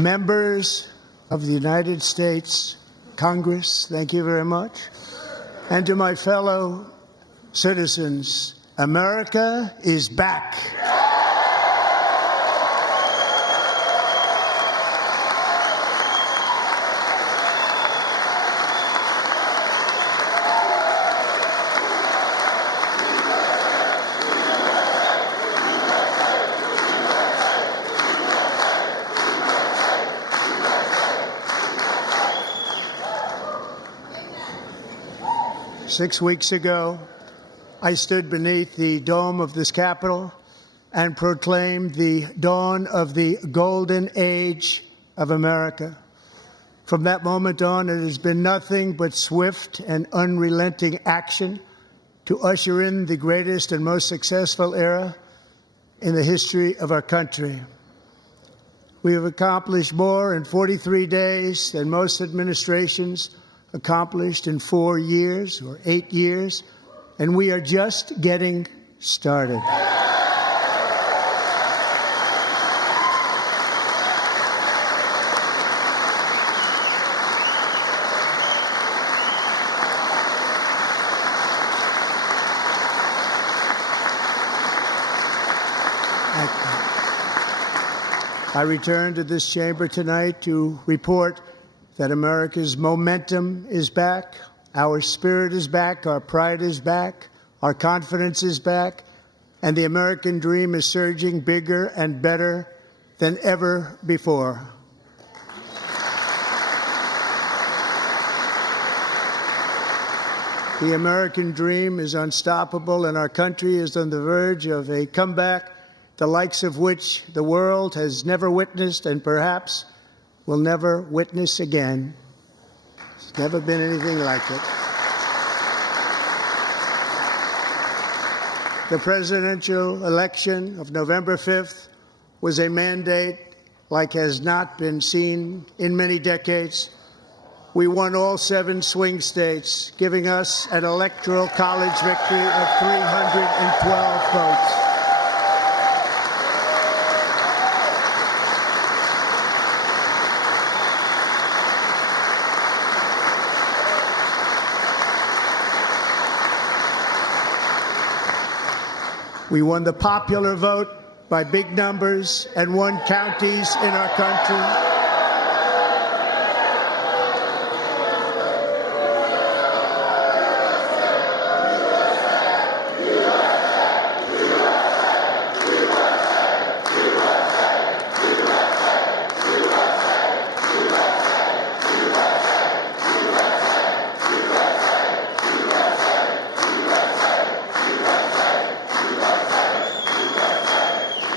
Members of the United States Congress, thank you very much. And to my fellow citizens, America is back. 6 weeks ago, I stood beneath the dome of this Capitol and proclaimed the dawn of the golden age of America. From that moment on, it has been nothing but swift and unrelenting action to usher in the greatest and most successful era in the history of our country. We have accomplished more in 43 days than most administrations accomplished in 4 years or 8 years, and we are just getting started. I return to this chamber tonight to report that America's momentum is back, our spirit is back, our pride is back, our confidence is back, and the American dream is surging bigger and better than ever before. The American dream is unstoppable, and our country is on the verge of a comeback, the likes of which the world has never witnessed and perhaps will never witness again. There's never been anything like it. The presidential election of November 5th was a mandate like has not been seen in many decades. We won all 7 swing states, giving us an electoral college victory of 312 votes. We won the popular vote by big numbers and won counties in our country.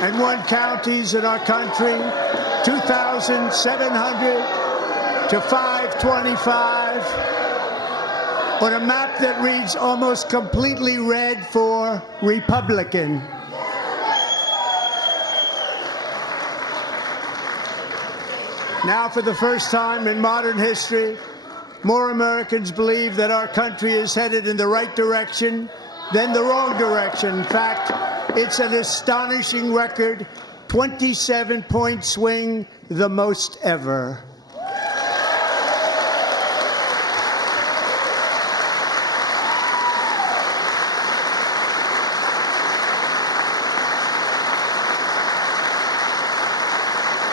And won counties in our country, 2,700 to 525, on a map that reads almost completely red for Republican. Now, for the first time in modern history, more Americans believe that our country is headed in the right direction than the wrong direction. In fact, it's an astonishing record, 27-point swing, the most ever.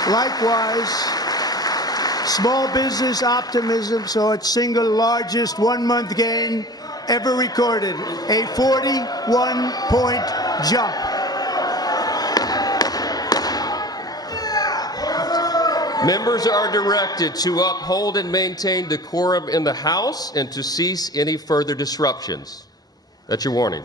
Likewise, small business optimism saw its single largest one-month gain ever recorded, a 41-point jump. Members are directed to uphold and maintain decorum in the House and to cease any further disruptions. That's your warning.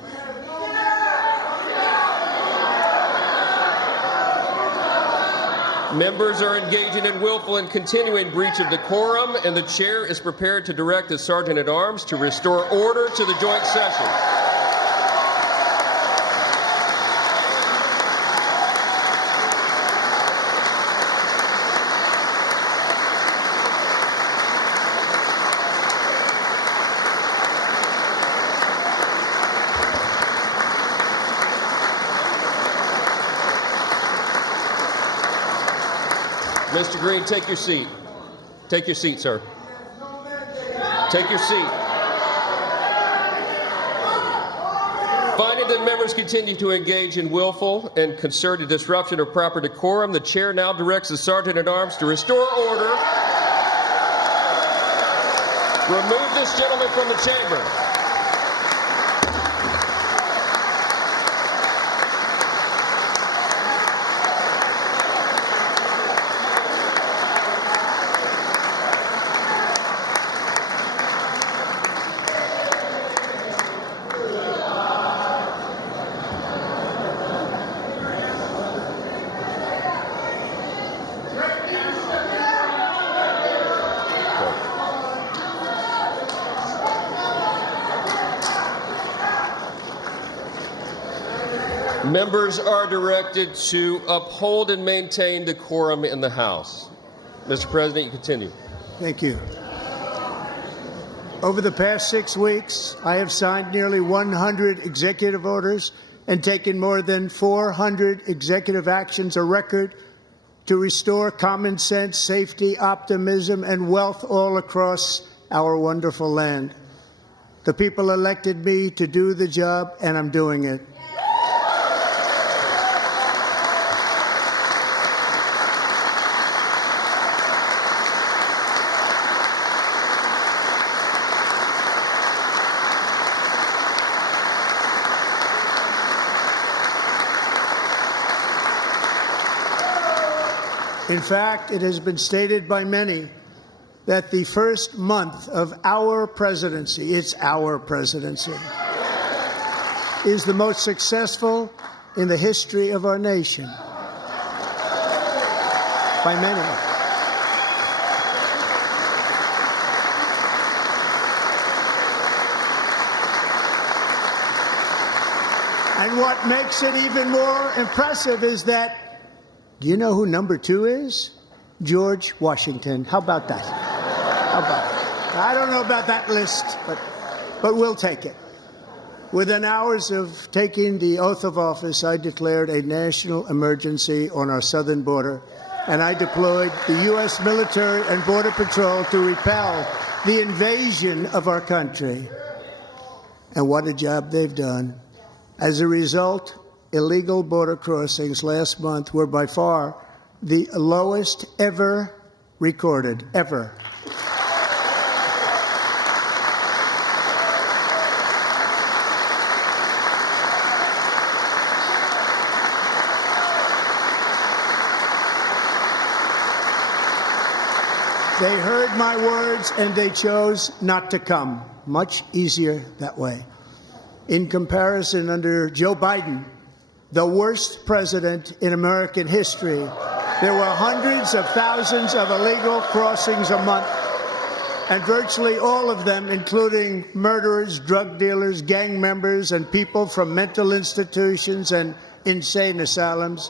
Members are engaging in willful and continuing breach of decorum, and the chair is prepared to direct the Sergeant-at-Arms to restore order to the joint session. Mr. Green, take your seat. Take your seat, sir. Take your seat. Finding that members continue to engage in willful and concerted disruption of proper decorum, the chair now directs the Sergeant-at-Arms to restore order. Remove this gentleman from the chamber. Members are directed to uphold and maintain decorum in the House. Mr. President, you continue. Thank you. Over the past 6 weeks, I have signed nearly 100 executive orders and taken more than 400 executive actions, a record to restore common sense, safety, optimism, and wealth all across our wonderful land. The people elected me to do the job, and I'm doing it. In fact, it has been stated by many that the first month of our presidency, it's our presidency, is the most successful in the history of our nation. By many. And what makes it even more impressive is that, do you know who number 2 is? George Washington. How about that? How about that? I don't know about that list, but we'll take it. Within hours of taking the oath of office, I declared a national emergency on our southern border, and I deployed the U.S. military and Border Patrol to repel the invasion of our country. And what a job they've done. As a result, illegal border crossings last month were by far the lowest ever recorded, ever. They heard my words and they chose not to come. Much easier that way. In comparison, under Joe Biden, the worst president in American history, there were hundreds of thousands of illegal crossings a month, and virtually all of them, including murderers, drug dealers, gang members, and people from mental institutions and insane asylums,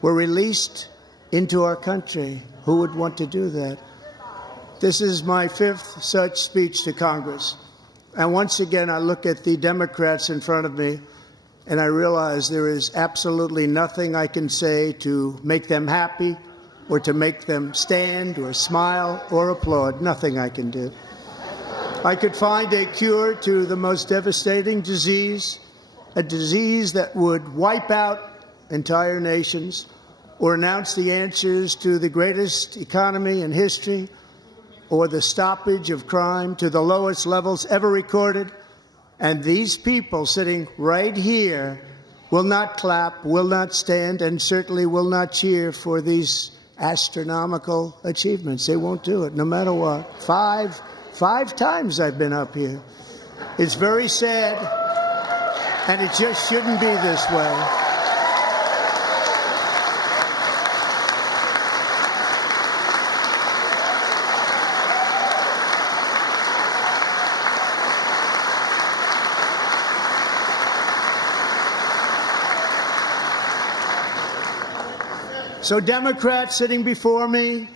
were released into our country. Who would want to do that? This is my 5th such speech to Congress. And once again, I look at the Democrats in front of me, and I realize there is absolutely nothing I can say to make them happy or to make them stand or smile or applaud. Nothing I can do. I could find a cure to the most devastating disease, a disease that would wipe out entire nations, or announce the answers to the greatest economy in history, or the stoppage of crime to the lowest levels ever recorded. And these people sitting right here will not clap, will not stand, and certainly will not cheer for these astronomical achievements. They won't do it, no matter what. Five times I've been up here. It's very sad, and it just shouldn't be this way. So Democrats sitting before me,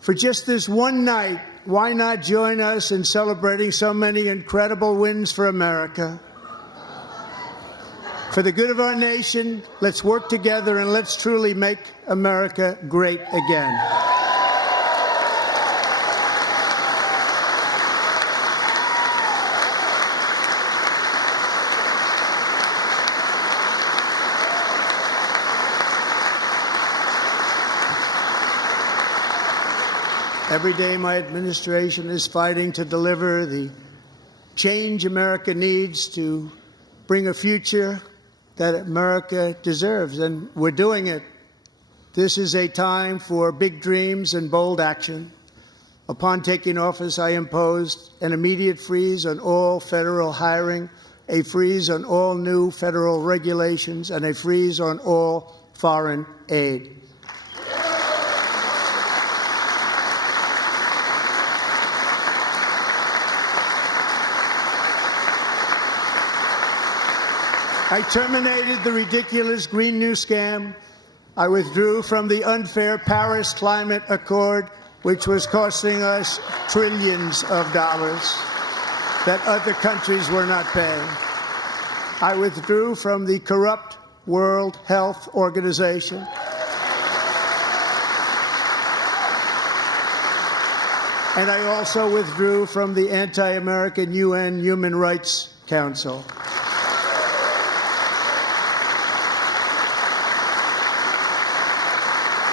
for just this one night, why not join us in celebrating so many incredible wins for America? For the good of our nation, let's work together and let's truly make America great again. Every day, my administration is fighting to deliver the change America needs to bring a future that America deserves, and we're doing it. This is a time for big dreams and bold action. Upon taking office, I imposed an immediate freeze on all federal hiring, a freeze on all new federal regulations, and a freeze on all foreign aid. I terminated the ridiculous Green New Scam. I withdrew from the unfair Paris Climate Accord, which was costing us trillions of dollars that other countries were not paying. I withdrew from the corrupt World Health Organization. And I also withdrew from the anti-American UN Human Rights Council.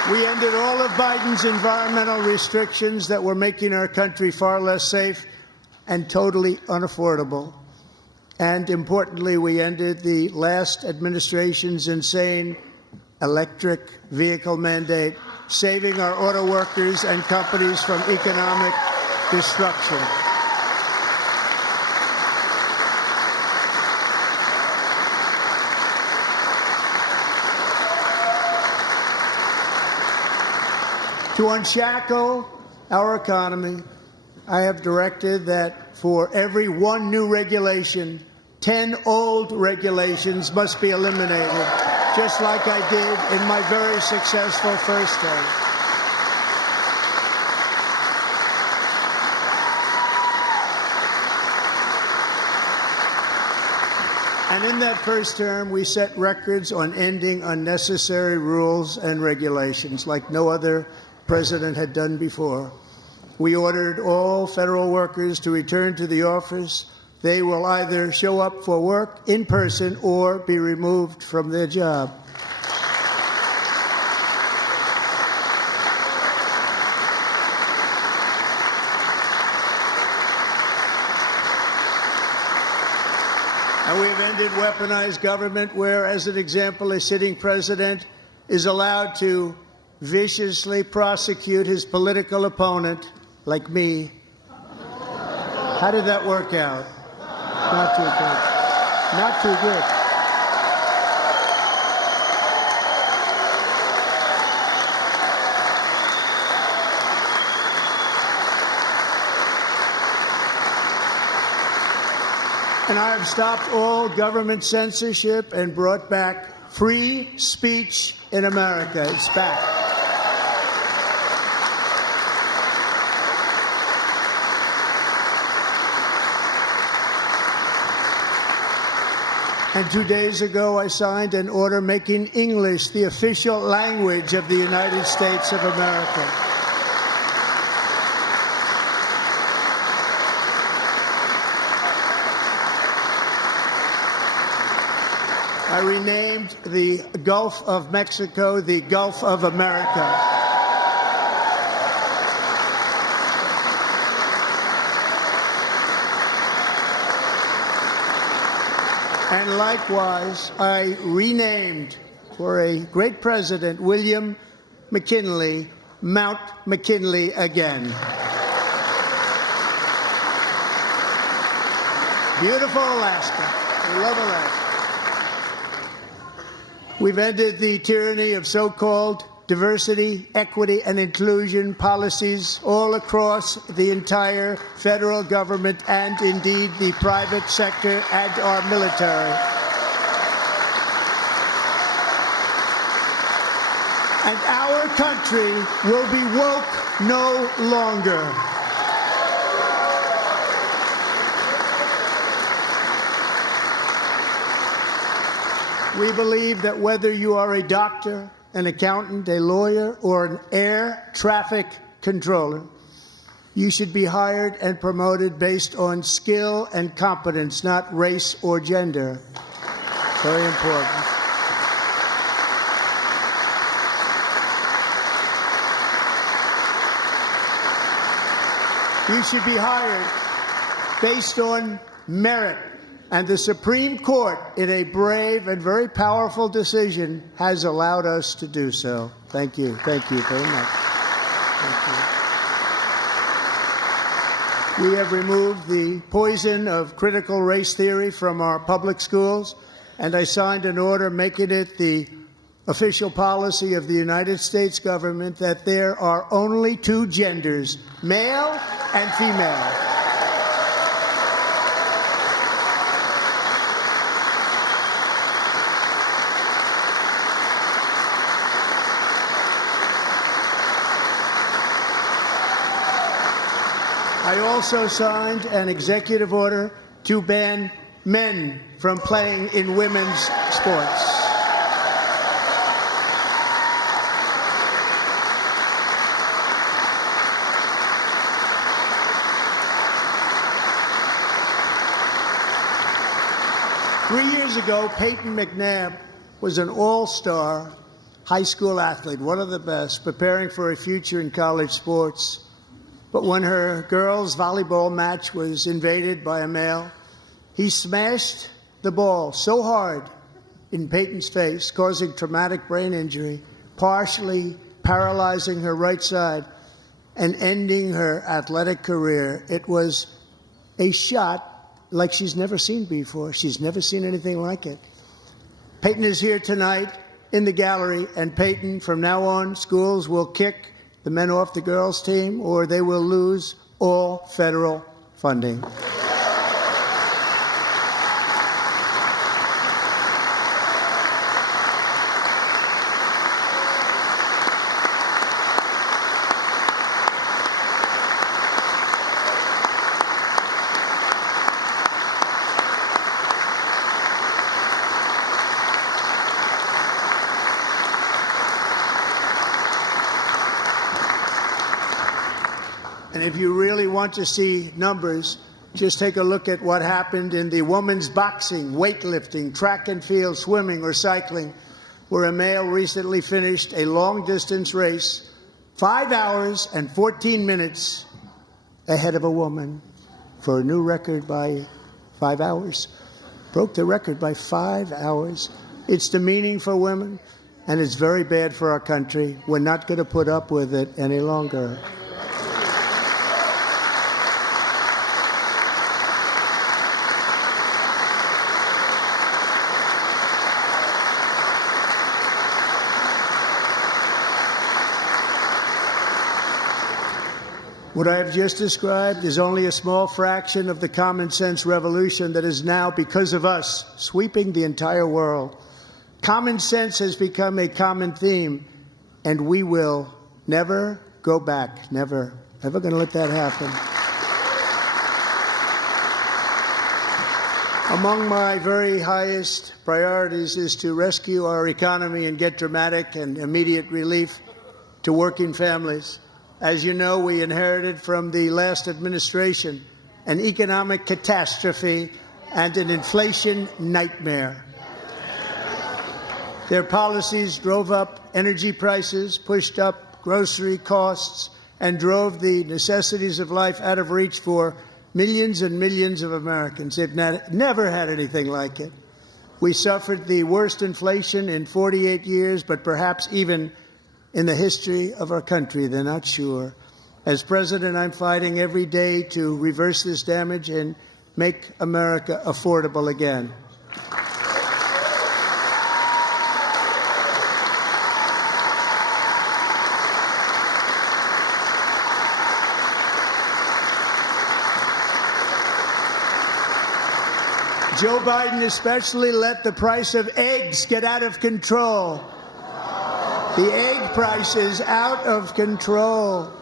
We ended all of Biden's environmental restrictions that were making our country far less safe and totally unaffordable. And importantly, we ended the last administration's insane electric vehicle mandate, saving our auto workers and companies from economic destruction. To unshackle our economy, I have directed that for every one new regulation, 10 old regulations must be eliminated, just like I did in my very successful first term. And in that first term, we set records on ending unnecessary rules and regulations like no other president had done before. We ordered all federal workers to return to the office. They will either show up for work in person or be removed from their job. And we have ended weaponized government where, as an example, a sitting president is allowed to viciously prosecute his political opponent, like me. How did that work out? Not too good. Not too good. And I have stopped all government censorship and brought back free speech in America. It's back. And 2 days ago, I signed an order making English the official language of the United States of America. I renamed the Gulf of Mexico the Gulf of America. And likewise, I renamed, for a great president, William McKinley, Mount McKinley again. Beautiful Alaska. We love Alaska. We've ended the tyranny of so-called diversity, equity, and inclusion policies all across the entire federal government and indeed the private sector and our military. And our country will be woke no longer. We believe that whether you are a doctor, an accountant, a lawyer, or an air traffic controller, you should be hired and promoted based on skill and competence, not race or gender. Very important. You should be hired based on merit. And the Supreme Court, in a brave and very powerful decision, has allowed us to do so. Thank you. Thank you very much. Thank you. We have removed the poison of critical race theory from our public schools, and I signed an order making it the official policy of the United States government that there are only two genders, male and female. I also signed an executive order to ban men from playing in women's sports. Three years ago, Peyton McNabb was an all-star high school athlete, one of the best, preparing for a future in college sports. But when her girls' volleyball match was invaded by a male, he smashed the ball so hard in Peyton's face, causing traumatic brain injury, partially paralyzing her right side and ending her athletic career. It was a shot like she's never seen before. She's never seen anything like it. Peyton is here tonight in the gallery, and Peyton, from now on, schools will kick the men off the girls' team, or they will lose all federal funding. And if you really want to see numbers, just take a look at what happened in the women's boxing, weightlifting, track and field, swimming, or cycling, where a male recently finished a long-distance race 5 hours and 14 minutes ahead of a woman for a new record by 5 hours. Broke the record by 5 hours. It's demeaning for women, and it's very bad for our country. We're not going to put up with it any longer. What I have just described is only a small fraction of the common sense revolution that is now, because of us, sweeping the entire world. Common sense has become a common theme, and we will never go back. Never. Never going to let that happen. Among my very highest priorities is to rescue our economy and get dramatic and immediate relief to working families. As you know, we inherited from the last administration an economic catastrophe and an inflation nightmare. Their policies drove up energy prices, pushed up grocery costs, and drove the necessities of life out of reach for millions and millions of Americans. They've never had anything like it. We suffered the worst inflation in 48 years, but perhaps even in the history of our country. They're not sure. As president, I'm fighting every day to reverse this damage and make America affordable again. Joe Biden especially let the price of eggs get out of control. The egg price is out of control,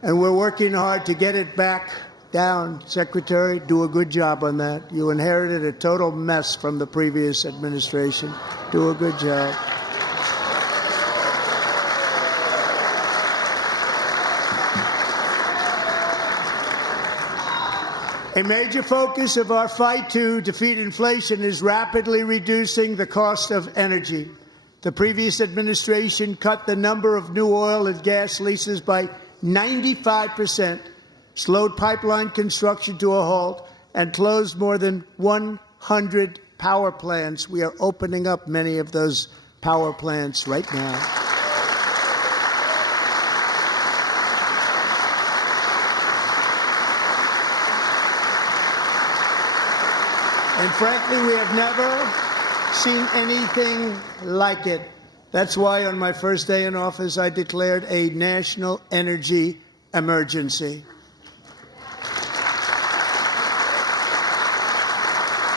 and we're working hard to get it back down. Secretary, do a good job on that. You inherited a total mess from the previous administration. Do a good job. A major focus of our fight to defeat inflation is rapidly reducing the cost of energy. The previous administration cut the number of new oil and gas leases by 95%, slowed pipeline construction to a halt, and closed more than 100 power plants. We are opening up many of those power plants right now. And frankly, we have never seen anything like it. That's why on my first day in office, I declared a national energy emergency.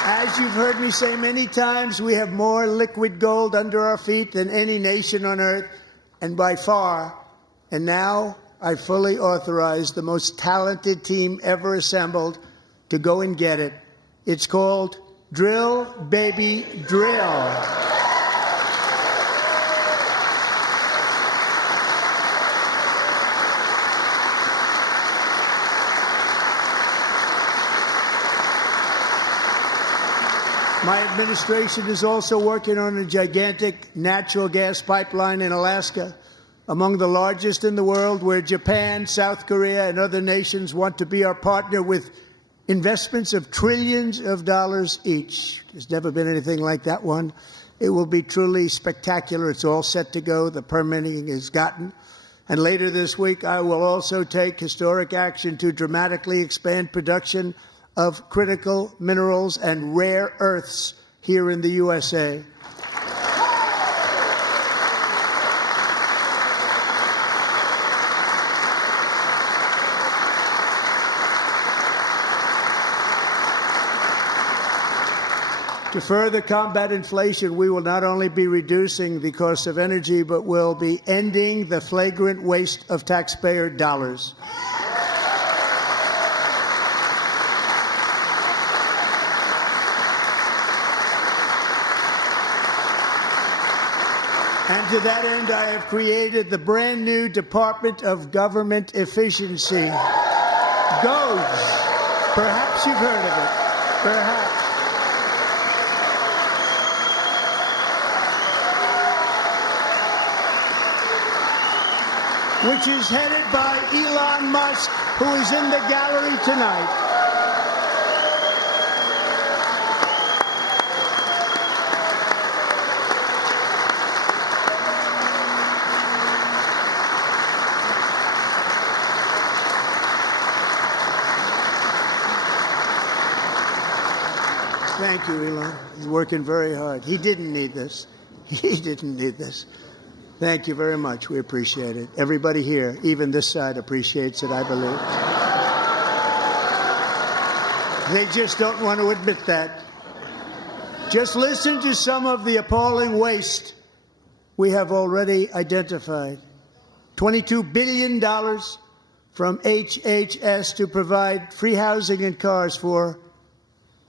As you've heard me say many times, we have more liquid gold under our feet than any nation on earth, and by far. And now I fully authorize the most talented team ever assembled to go and get it. It's called Drill, Baby, Drill. My administration is also working on a gigantic natural gas pipeline in Alaska, among the largest in the world, where Japan, South Korea, and other nations want to be our partner with investments of trillions of dollars each. There's never been anything like that one. It will be truly spectacular. It's all set to go. The permitting is gotten. And later this week, I will also take historic action to dramatically expand production of critical minerals and rare earths here in the USA. To further combat inflation, we will not only be reducing the cost of energy, but will be ending the flagrant waste of taxpayer dollars. And to that end, I have created the brand new Department of Government Efficiency. GOES. Perhaps you've heard of it. Perhaps. Which is headed by Elon Musk, who is in the gallery tonight. Thank you, Elon. He's working very hard. He didn't need this. He didn't need this. Thank you very much. We appreciate it. Everybody here, even this side, appreciates it, I believe. They just don't want to admit that. Just listen to some of the appalling waste we have already identified. $22 billion from HHS to provide free housing and cars for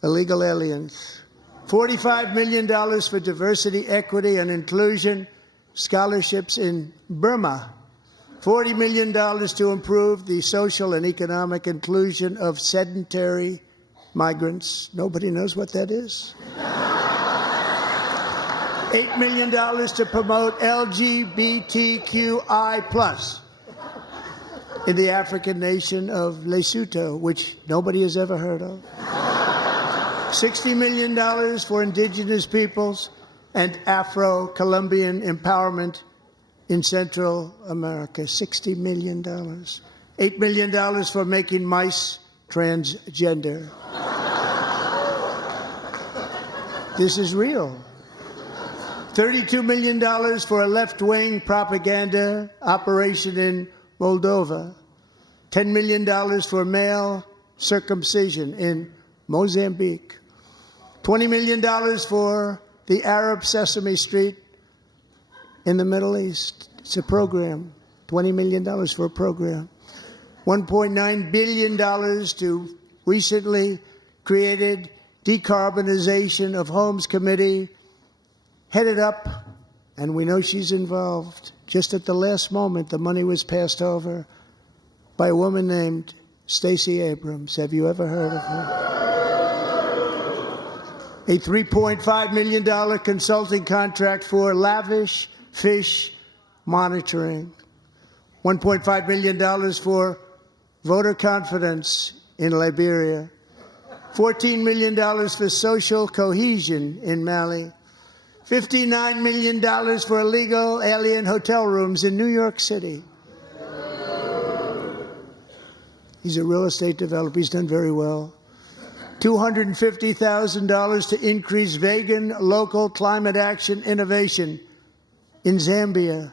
illegal aliens. $45 million for diversity, equity, and inclusion scholarships in Burma. $40 million to improve the social and economic inclusion of sedentary migrants. Nobody knows what that is. $8 million to promote LGBTQI+ in the African nation of Lesotho, which nobody has ever heard of. $60 million for indigenous peoples and Afro-Colombian empowerment in Central America. $60 million. $8 million for making mice transgender. This is real. $32 million for a left-wing propaganda operation in Moldova. $10 million for male circumcision in Mozambique. $20 million for the Arab Sesame Street in the Middle East. It's a program. $20 million for a program. $1.9 billion to recently created Decarbonization of Homes Committee, headed up, and we know she's involved. Just at the last moment, the money was passed over by a woman named Stacey Abrams. Have you ever heard of her? A $3.5 million consulting contract for lavish fish monitoring. $1.5 million for voter confidence in Liberia. $14 million for social cohesion in Mali. $59 million for illegal alien hotel rooms in New York City. He's a real estate developer. He's done very well. $250,000 to increase vegan local climate action innovation in Zambia.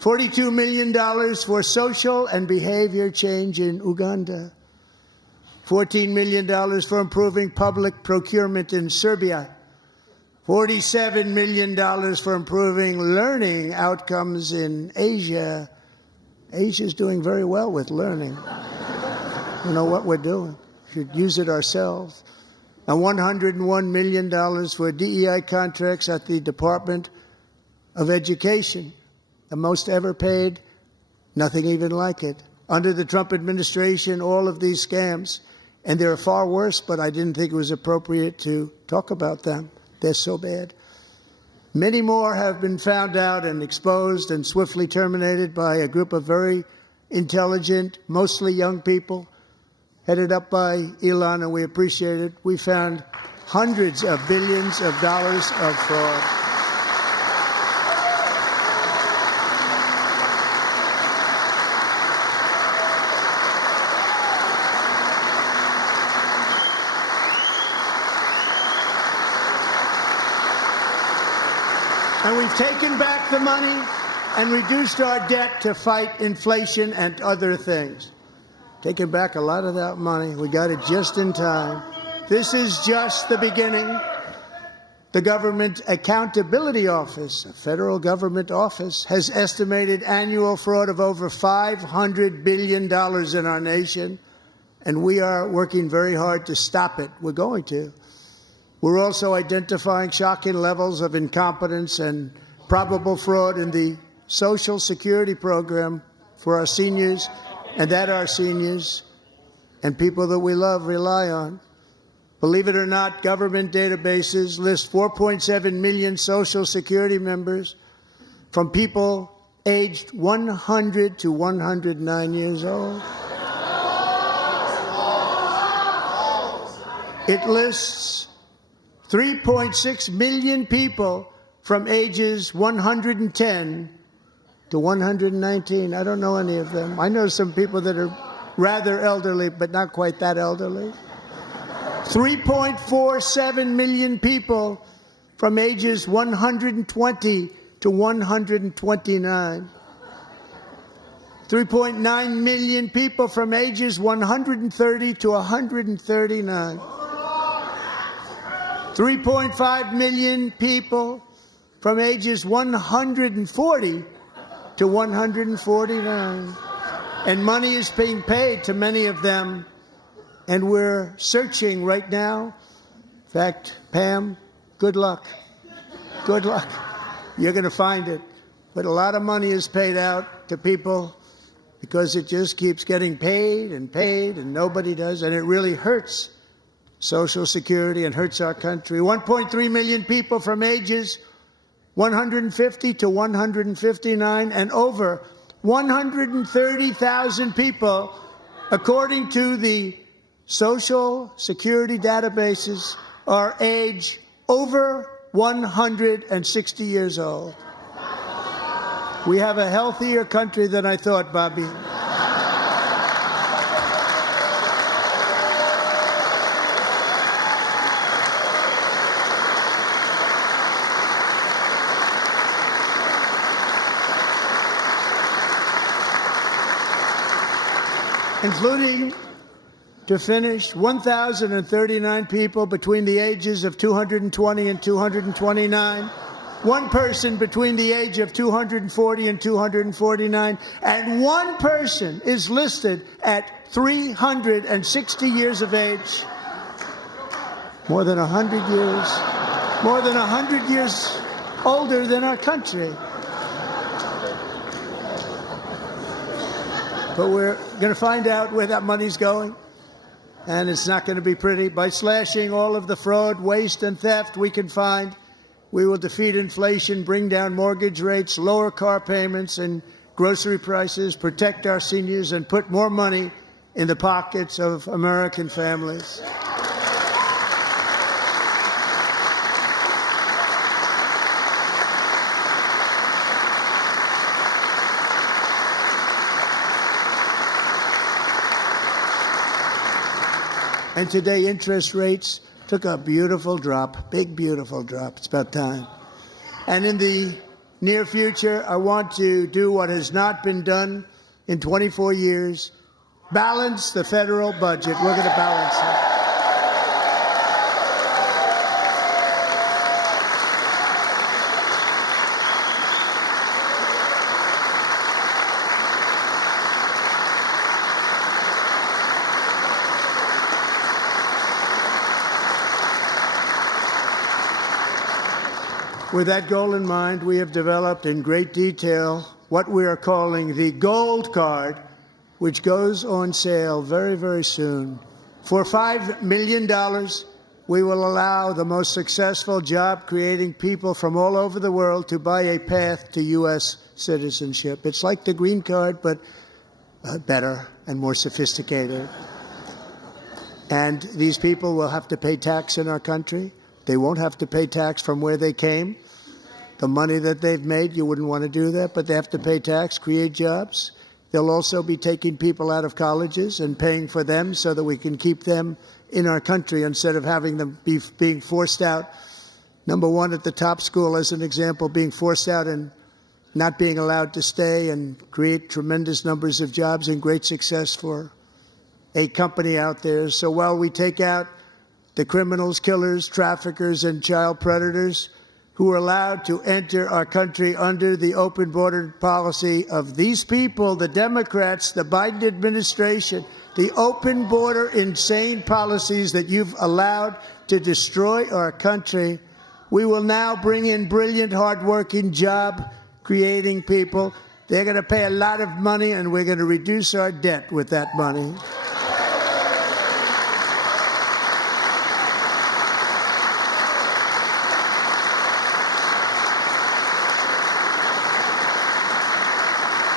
$42 million for social and behavior change in Uganda. $14 million for improving public procurement in Serbia. $47 million for improving learning outcomes in Asia. Asia's doing very well with learning. You know what we're doing. Should use it ourselves. And $101 million for DEI contracts at the Department of Education. The most ever paid, nothing even like it. Under the Trump administration, all of these scams, and they're far worse, but I didn't think it was appropriate to talk about them. They're so bad. Many more have been found out and exposed and swiftly terminated by a group of very intelligent, mostly young people, headed up by Elon, and we appreciate it. We found hundreds of billions of dollars of fraud. And we've taken back the money and reduced our debt to fight inflation and other things. Taken back a lot of that money. We got it just in time. This is just the beginning. The Government Accountability Office, a federal government office, has estimated annual fraud of over $500 billion in our nation, and we are working very hard to stop it. We're going to. We're also identifying shocking levels of incompetence and probable fraud in the Social Security program for our seniors, and that our seniors and people that we love rely on. Believe it or not, government databases list 4.7 million Social Security members from people aged 100 to 109 years old. It lists 3.6 million people from ages 110 to 119. I don't know any of them. I know some people that are rather elderly, but not quite that elderly. 3.47 million people from ages 120 to 129. 3.9 million people from ages 130 to 139. 3.5 million people from ages 140 to 149. And money is being paid to many of them. And we're searching right now. In fact, Pam, good luck. Good luck. You're going to find it. But a lot of money is paid out to people because it just keeps getting paid, and nobody does. And it really hurts Social Security and hurts our country. 1.3 million people from ages 150 to 159, and over 130,000 people, according to the Social Security databases, are age over 160 years old. We have a healthier country than I thought, Bobby. Including, to finish, 1,039 people between the ages of 220 and 229 one person between the age of 240 and 249, and one person is listed at 360 years of age. More than 100 years older than our country. But we're going to find out where that money's going, and it's not going to be pretty. By slashing all of the fraud, waste, and theft we can find, we will defeat inflation, bring down mortgage rates, lower car payments and grocery prices, protect our seniors, and put more money in the pockets of American families. And today, interest rates took a beautiful drop, big, beautiful drop. It's about time. And in the near future, I want to do what has not been done in 24 years, balance the federal budget. We're going to balance it. With that goal in mind, we have developed in great detail what we are calling the Gold Card, which goes on sale very, very soon. For $5 million, we will allow the most successful job-creating people from all over the world to buy a path to U.S. citizenship. It's like the Green Card, but better and more sophisticated. And these people will have to pay tax in our country. They won't have to pay tax from where they came. The money that they've made, you wouldn't want to do that, but they have to pay tax, create jobs. They'll also be taking people out of colleges and paying for them so that we can keep them in our country instead of having them being forced out. Number one, at the top school, as an example, being forced out and not being allowed to stay and create tremendous numbers of jobs and great success for a company out there. So while we take out the criminals, killers, traffickers, and child predators who are allowed to enter our country under the open border policy of these people, the Democrats, the Biden administration, the open border insane policies that you've allowed to destroy our country, we will now bring in brilliant, hardworking, job-creating people. They're going to pay a lot of money, and we're going to reduce our debt with that money.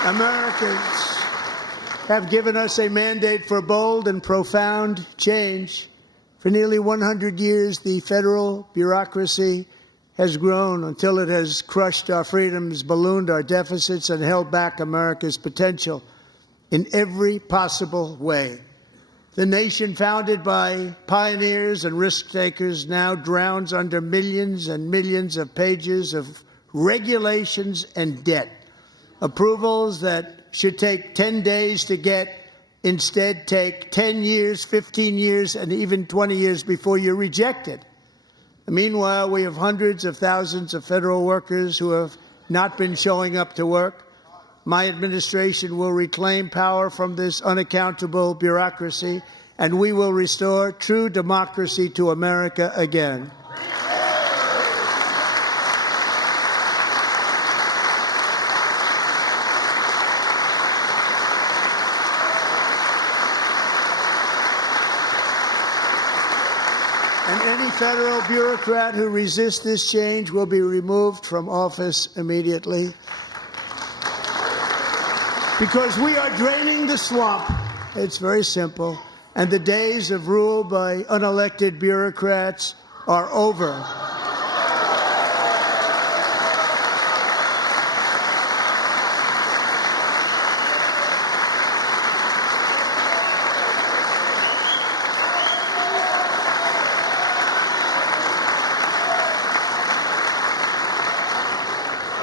Americans have given us a mandate for bold and profound change. For nearly 100 years, the federal bureaucracy has grown until it has crushed our freedoms, ballooned our deficits, and held back America's potential in every possible way. The nation founded by pioneers and risk-takers now drowns under millions and millions of pages of regulations and debt. Approvals that should take 10 days to get instead take 10 years, 15 years, and even 20 years before you're rejected. Meanwhile, we have hundreds of thousands of federal workers who have not been showing up to work. My administration will reclaim power from this unaccountable bureaucracy, and we will restore true democracy to America again. And any federal bureaucrat who resists this change will be removed from office immediately. Because we are draining the swamp. It's very simple. And the days of rule by unelected bureaucrats are over.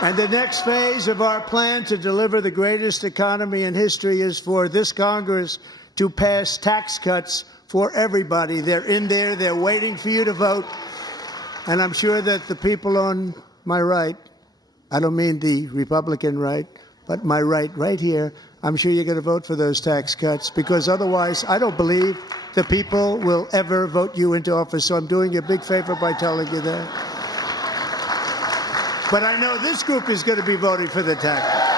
And the next phase of our plan to deliver the greatest economy in history is for this Congress to pass tax cuts for everybody. They're in there. They're waiting for you to vote. And I'm sure that the people on my right I don't mean the Republican right, but my right here. I'm sure you're going to vote for those tax cuts, because otherwise I don't believe the people will ever vote you into office. So I'm doing you a big favor by telling you that. But I know this group is going to be voting for the tax cuts.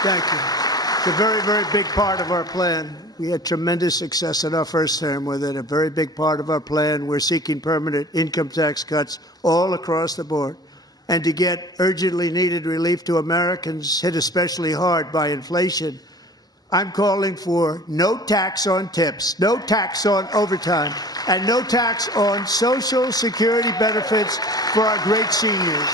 Thank you. It's a very, very big part of our plan. We had tremendous success in our first term with it. A very big part of our plan. We're seeking permanent income tax cuts all across the board. And to get urgently needed relief to Americans hit especially hard by inflation, I'm calling for no tax on tips, no tax on overtime, and no tax on Social Security benefits for our great seniors.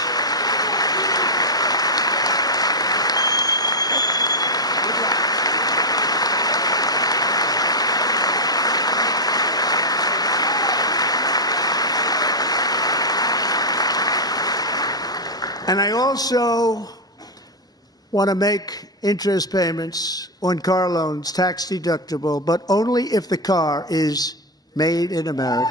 And I also want to make interest payments on car loans tax deductible, but only if the car is made in America.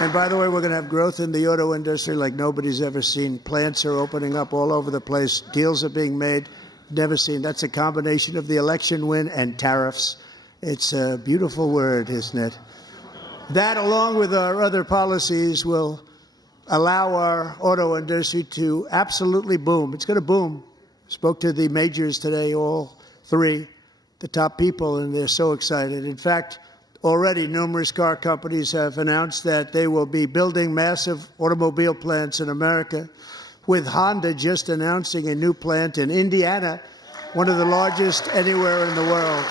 And by the way, we're going to have growth in the auto industry like nobody's ever seen. Plants are opening up all over the place. Deals are being made. Never seen. That's a combination of the election win and tariffs. It's a beautiful word, isn't it? That, along with our other policies, will allow our auto industry to absolutely boom. It's going to boom. Spoke to the majors today, all three, the top people, and they're so excited. In fact, already numerous car companies have announced that they will be building massive automobile plants in America, with Honda just announcing a new plant in Indiana, one of the largest anywhere in the world.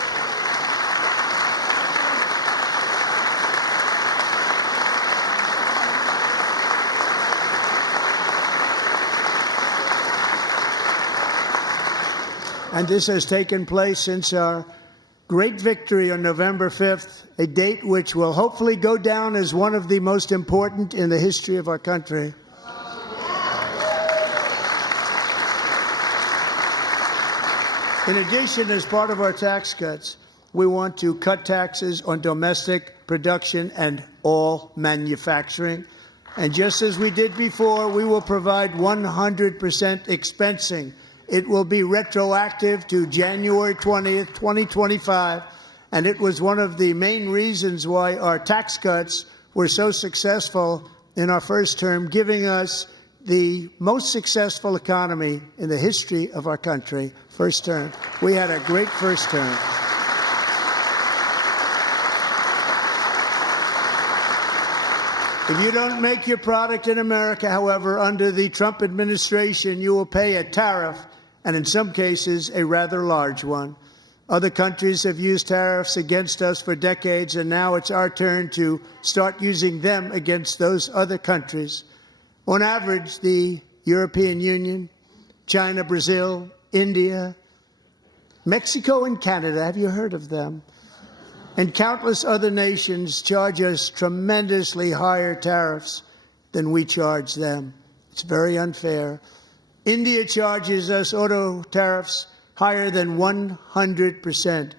And this has taken place since our great victory on November 5th, a date which will hopefully go down as one of the most important in the history of our country. In addition, as part of our tax cuts, we want to cut taxes on domestic production and all manufacturing. And just as we did before, we will provide 100% expensing. It will be retroactive to January 20th, 2025. And it was one of the main reasons why our tax cuts were so successful in our first term, giving us the most successful economy in the history of our country. First term. We had a great first term. If you don't make your product in America, however, under the Trump administration, you will pay a tariff, and in some cases, a rather large one. Other countries have used tariffs against us for decades, and now it's our turn to start using them against those other countries. On average, the European Union, China, Brazil, India, Mexico, and Canada, have you heard of them? And countless other nations charge us tremendously higher tariffs than we charge them. It's very unfair. India charges us auto tariffs higher than 100%.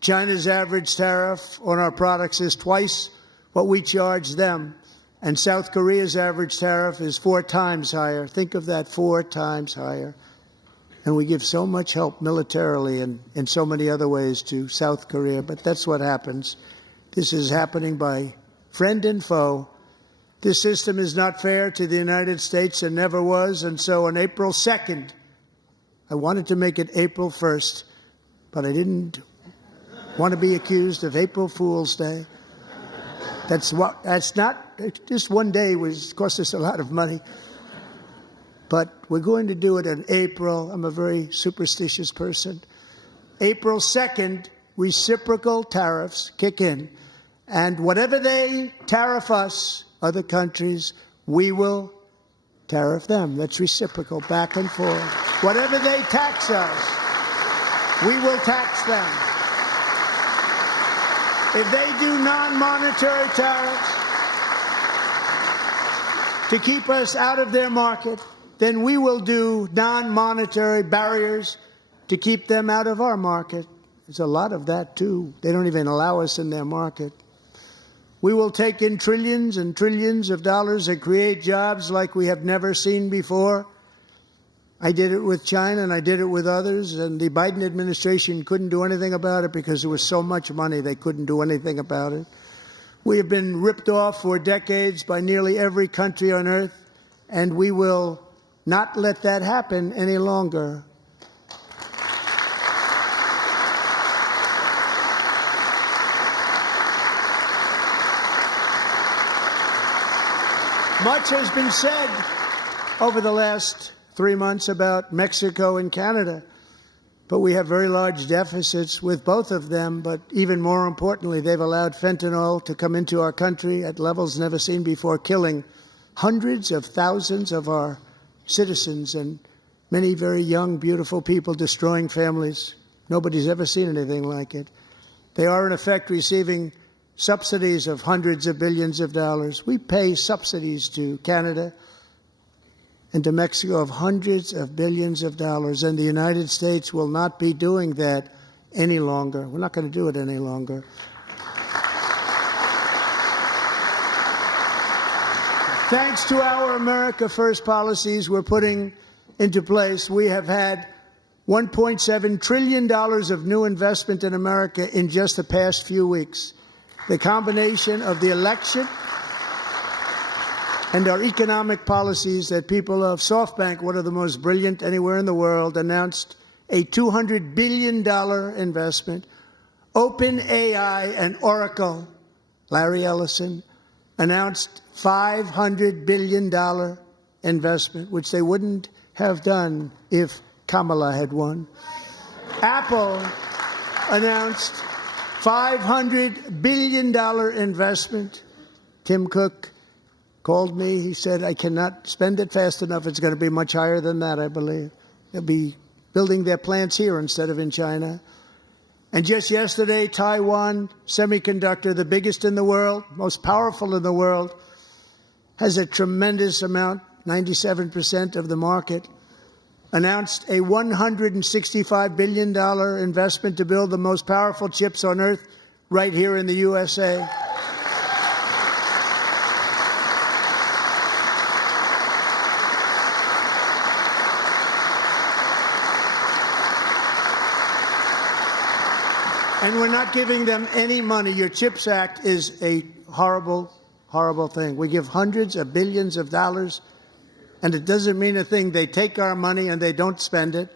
China's average tariff on our products is twice what we charge them. And South Korea's average tariff is 4 times higher. Think of that, 4 times higher. And we give so much help militarily and in so many other ways to South Korea. But that's what happens. This is happening by friend and foe. This system is not fair to the United States and never was. And so on April 2nd, I wanted to make it April 1st, but I didn't want to be accused of April Fool's Day. That's not just one day was cost us a lot of money. But we're going to do it in April. I'm a very superstitious person. April 2nd, reciprocal tariffs kick in. And whatever they tariff us, other countries, we will tariff them. That's reciprocal, back and forth. Whatever they tax us, we will tax them. If they do non-monetary tariffs to keep us out of their market, then we will do non-monetary barriers to keep them out of our market. There's a lot of that, too. They don't even allow us in their market. We will take in trillions and trillions of dollars and create jobs like we have never seen before. I did it with China and I did it with others, and the Biden administration couldn't do anything about it because there was so much money they couldn't do anything about it. We have been ripped off for decades by nearly every country on earth, and we will not let that happen any longer. Much has been said over the last 3 months about Mexico and Canada, but we have very large deficits with both of them. But even more importantly, they've allowed fentanyl to come into our country at levels never seen before, killing hundreds of thousands of our citizens and many very young, beautiful people, destroying families. Nobody's ever seen anything like it. They are, in effect, receiving subsidies of hundreds of billions of dollars. We pay subsidies to Canada and to Mexico of hundreds of billions of dollars, and the United States will not be doing that any longer. We're not going to do it any longer. Thanks to our America First policies we're putting into place, we have had $1.7 trillion of new investment in America in just the past few weeks. The combination of the election and our economic policies that people of SoftBank, one of the most brilliant anywhere in the world, announced a $200 billion investment. OpenAI and Oracle, Larry Ellison, announced $500 billion investment, which they wouldn't have done if Kamala had won. Apple announced $500 billion investment. Tim Cook called me. He said, I cannot spend it fast enough. It's going to be much higher than that, I believe. They'll be building their plants here instead of in China. And just yesterday, Taiwan Semiconductor, the biggest in the world, most powerful in the world, has a tremendous amount, 97% of the market, announced a $165 billion investment to build the most powerful chips on earth right here in the USA. And we're not giving them any money. Your CHIPS Act is a horrible, horrible thing. We give hundreds of billions of dollars, and it doesn't mean a thing. They take our money and they don't spend it.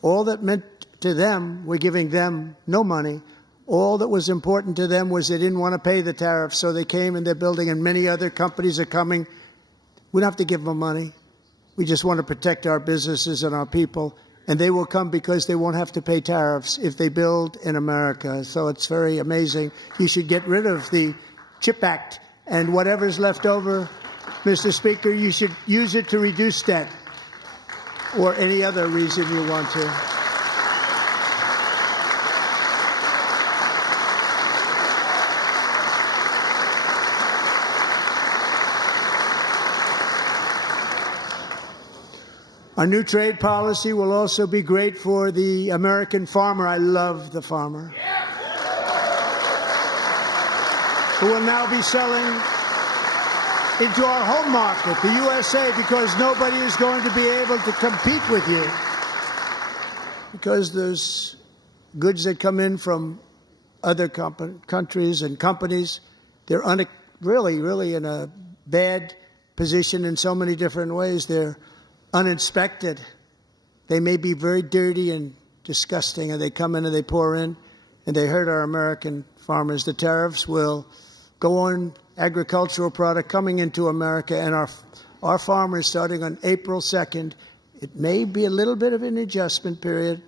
All that meant to them, we're giving them no money. All that was important to them was they didn't want to pay the tariffs, so they came and they're building, and many other companies are coming. We don't have to give them money. We just want to protect our businesses and our people. And they will come because they won't have to pay tariffs if they build in America. So it's very amazing. You should get rid of the CHIP Act, and whatever's left over, Mr. Speaker, you should use it to reduce debt or any other reason you want to. Our new trade policy will also be great for the American farmer. I love the farmer, who will now be selling into our home market, the USA, because nobody is going to be able to compete with you. Because there's goods that come in from other countries and companies. They're really in a bad position in so many different ways. They're uninspected. They may be very dirty and disgusting, and they come in and they pour in, and they hurt our American farmers. The tariffs will go on agricultural product coming into America, and our farmers, starting on April 2nd, it may be a little bit of an adjustment period.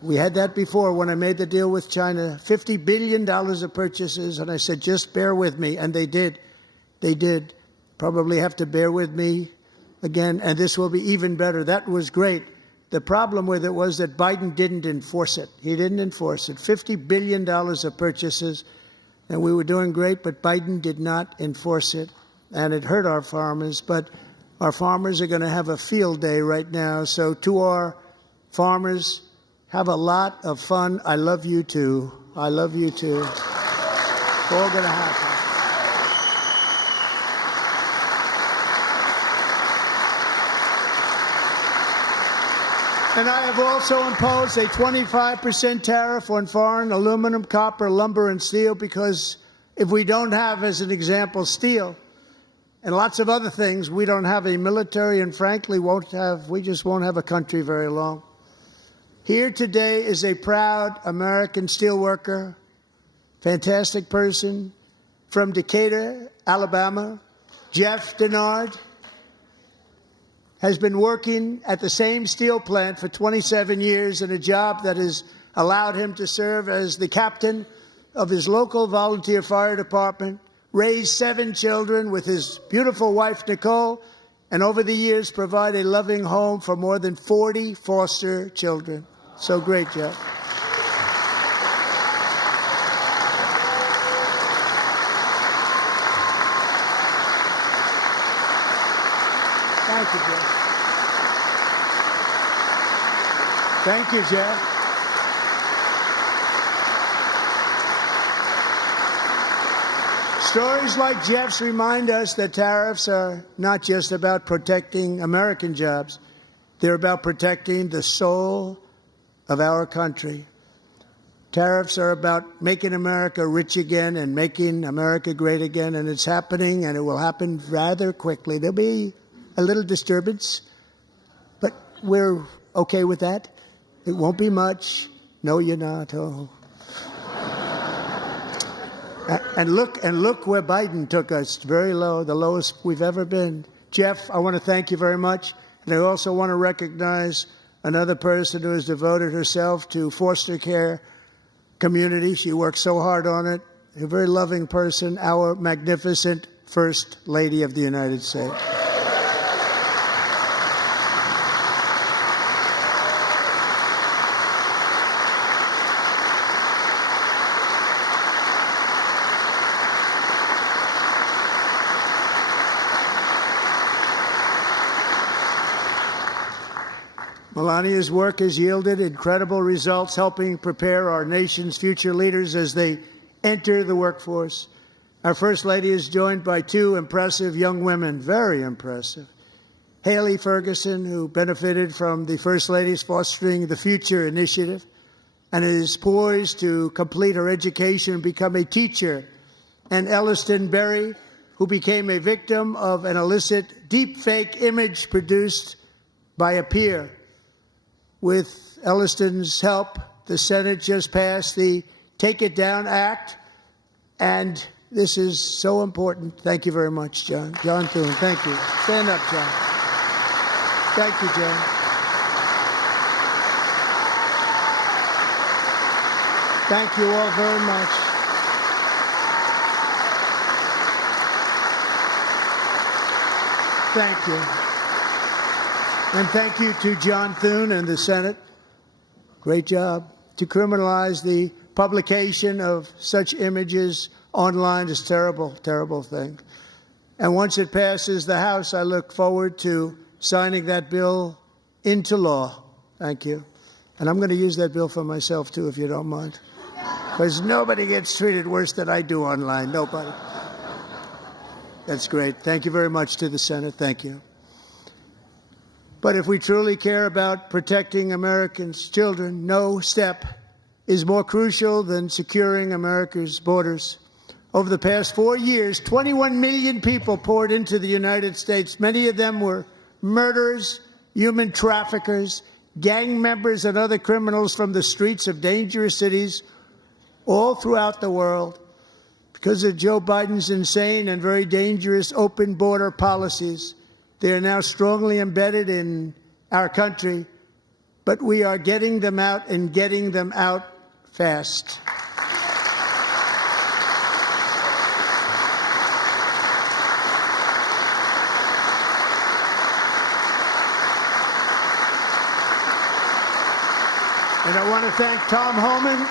We had that before when I made the deal with China, $50 billion of purchases, and I said, just bear with me, and they did. They did. Probably have to bear with me again, and this will be even better. That was great. The problem with it was that Biden didn't enforce it. He didn't enforce it. $50 billion of purchases, and we were doing great, but Biden did not enforce it, and it hurt our farmers. But our farmers are going to have a field day right now. So to our farmers, have a lot of fun. I love you too. I love you too. It's all going to happen. And I have also imposed a 25% tariff on foreign aluminum, copper, lumber, and steel, because if we don't have, as an example, steel and lots of other things, we don't have a military, and frankly, we just won't have a country very long. Here today is a proud American steelworker, fantastic person from Decatur, Alabama, Jeff Denard. Has been working at the same steel plant for 27 years in a job that has allowed him to serve as the captain of his local volunteer fire department, raise 7 children with his beautiful wife, Nicole, and over the years provide a loving home for more than 40 foster children. So great, Jeff. Thank you, Jeff. Thank you, Jeff. Stories like Jeff's remind us that tariffs are not just about protecting American jobs. They're about protecting the soul of our country. Tariffs are about making America rich again and making America great again, and it's happening, and it will happen rather quickly. There'll be a little disturbance, but we're okay with that. It won't be much. No, you're not. Oh. And look where Biden took us. Very low, the lowest we've ever been. Jeff, I want to thank you very much. And I also want to recognize another person who has devoted herself to foster care community. She works so hard on it. A very loving person, our magnificent First Lady of the United States. Melania's work has yielded incredible results, helping prepare our nation's future leaders as they enter the workforce. Our First Lady is joined by 2 impressive young women, very impressive. Haley Ferguson, who benefited from the First Lady's Fostering the Future initiative and is poised to complete her education and become a teacher. And Elliston Berry, who became a victim of an illicit deepfake image produced by a peer. With Elliston's help, the Senate just passed the Take It Down Act, and this is so important. Thank you very much, John. John Thune, thank you. Stand up, John. Thank you, John. Thank you all very much. Thank you. And thank you to John Thune and the Senate. Great job. To criminalize the publication of such images online is terrible, terrible thing. And once it passes the House, I look forward to signing that bill into law. Thank you. And I'm going to use that bill for myself, too, if you don't mind. Because nobody gets treated worse than I do online. Nobody. That's great. Thank you very much to the Senate. Thank you. But if we truly care about protecting Americans' children, no step is more crucial than securing America's borders. Over the past 4 years, 21 million people poured into the United States. Many of them were murderers, human traffickers, gang members, and other criminals from the streets of dangerous cities all throughout the world. Because of Joe Biden's insane and very dangerous open border policies, they are now strongly embedded in our country, but we are getting them out and getting them out fast. And I want to thank Tom Homan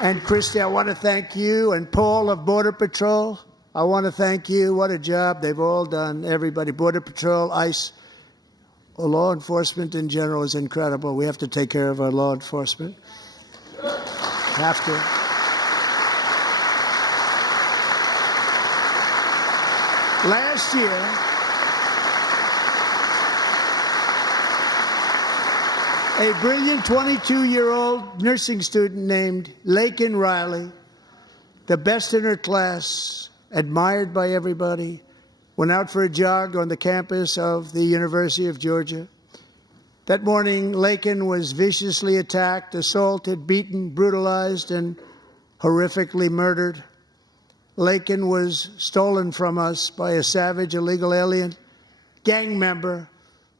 and Christy. I want to thank you and Paul of Border Patrol. I want to thank you. What a job they've all done. Everybody, Border Patrol, ICE, law enforcement in general is incredible. We have to take care of our law enforcement. Have to. Last year, a brilliant 22-year-old nursing student named Laken Riley, the best in her class, admired by everybody, went out for a jog on the campus of the University of Georgia. That morning, Laken was viciously attacked, assaulted, beaten, brutalized, and horrifically murdered. Laken was stolen from us by a savage illegal alien gang member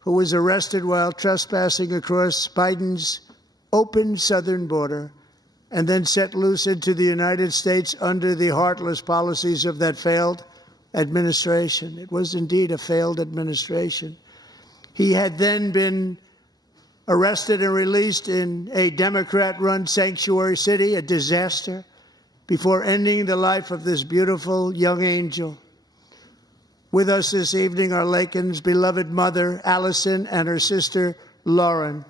who was arrested while trespassing across Biden's open southern border and then set loose into the United States under the heartless policies of that failed administration. It was indeed a failed administration. He had then been arrested and released in a Democrat-run sanctuary city, a disaster, before ending the life of this beautiful young angel. With us this evening are Laken's beloved mother, Allison, and her sister, Lauren.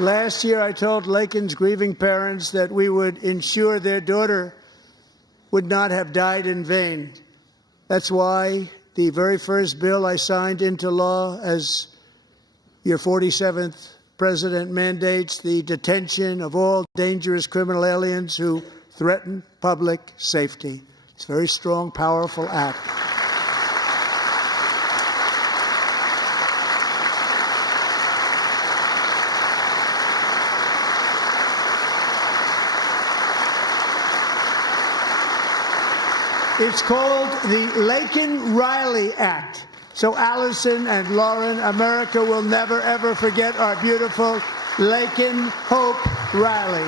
Last year, I told Laken's grieving parents that we would ensure their daughter would not have died in vain. That's why the very first bill I signed into law as your 47th president mandates the detention of all dangerous criminal aliens who threaten public safety. It's a very strong, powerful act. It's called the Laken-Riley Act. So Allison and Lauren, America will never, ever forget our beautiful Laken Hope Riley.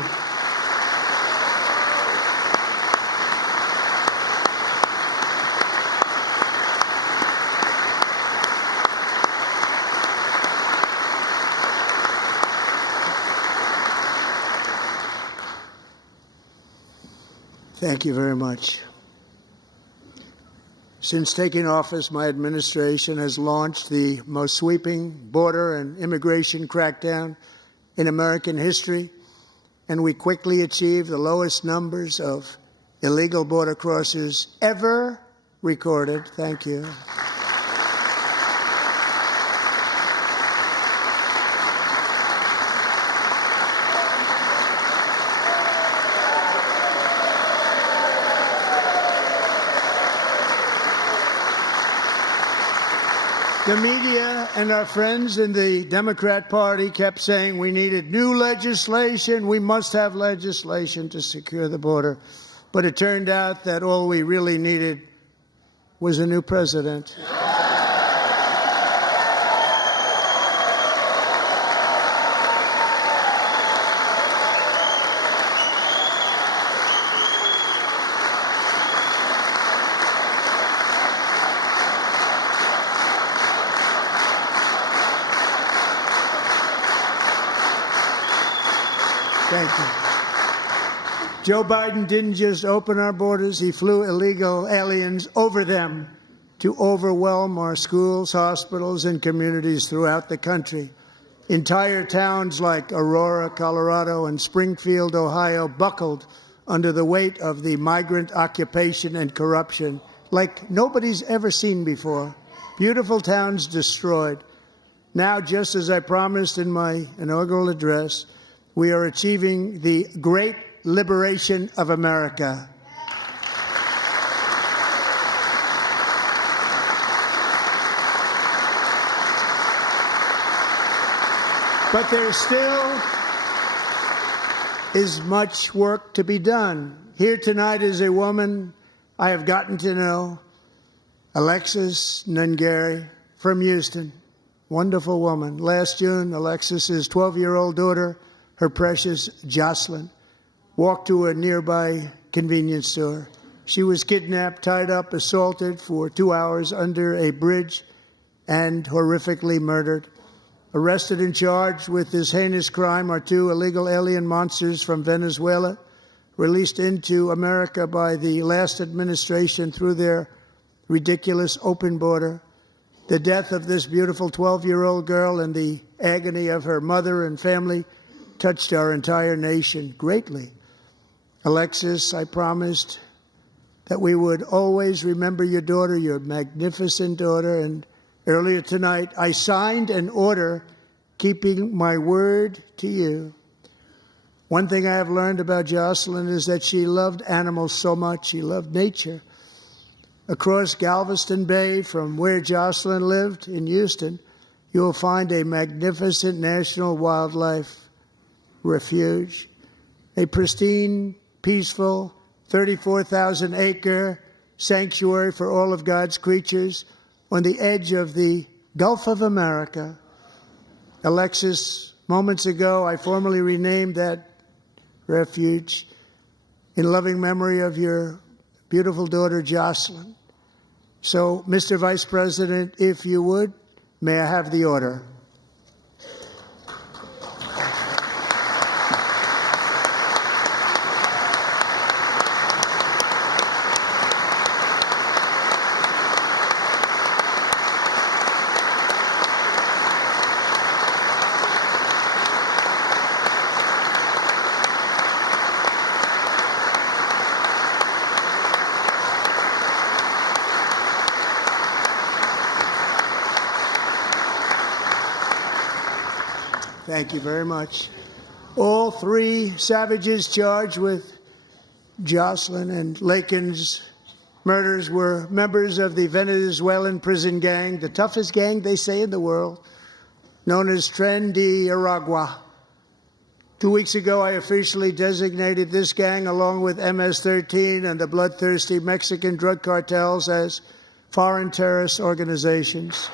Thank you very much. Since taking office, my administration has launched the most sweeping border and immigration crackdown in American history, and we quickly achieved the lowest numbers of illegal border crossers ever recorded. Thank you. The media and our friends in the Democrat Party kept saying we needed new legislation. We must have legislation to secure the border. But it turned out that all we really needed was a new president. Thank you. Joe Biden didn't just open our borders, he flew illegal aliens over them to overwhelm our schools, hospitals, and communities throughout the country. Entire towns like Aurora, Colorado, and Springfield, Ohio, buckled under the weight of the migrant occupation and corruption like nobody's ever seen before. Beautiful towns destroyed. Now, just as I promised in my inaugural address, we are achieving the great liberation of America. But there still is much work to be done. Here tonight is a woman I have gotten to know Alexis Nungari from Houston. Wonderful woman. Last June, Alexis's 12-year-old daughter, her precious Jocelyn, walked to a nearby convenience store. She was kidnapped, tied up, assaulted for 2 hours under a bridge, and horrifically murdered. Arrested and charged with this heinous crime are 2 illegal alien monsters from Venezuela, released into America by the last administration through their ridiculous open border. The death of this beautiful 12-year-old girl and the agony of her mother and family touched our entire nation greatly. Alexis, I promised that we would always remember your daughter, your magnificent daughter, and earlier tonight I signed an order keeping my word to you. One thing I have learned about Jocelyn is that she loved animals so much. She loved nature. Across Galveston Bay, from where Jocelyn lived in Houston, you will find a magnificent national wildlife refuge, a pristine, peaceful, 34,000-acre sanctuary for all of God's creatures on the edge of the Gulf of America. Alexis, moments ago, I formally renamed that refuge in loving memory of your beautiful daughter, Jocelyn. So, Mr. Vice President, if you would, may I have the order? Thank you very much. All 3 savages charged with Jocelyn and Lakin's murders were members of the Venezuelan prison gang, the toughest gang, they say, in the world, known as Tren de Aragua. 2 weeks ago, I officially designated this gang, along with MS-13 and the bloodthirsty Mexican drug cartels, as foreign terrorist organizations.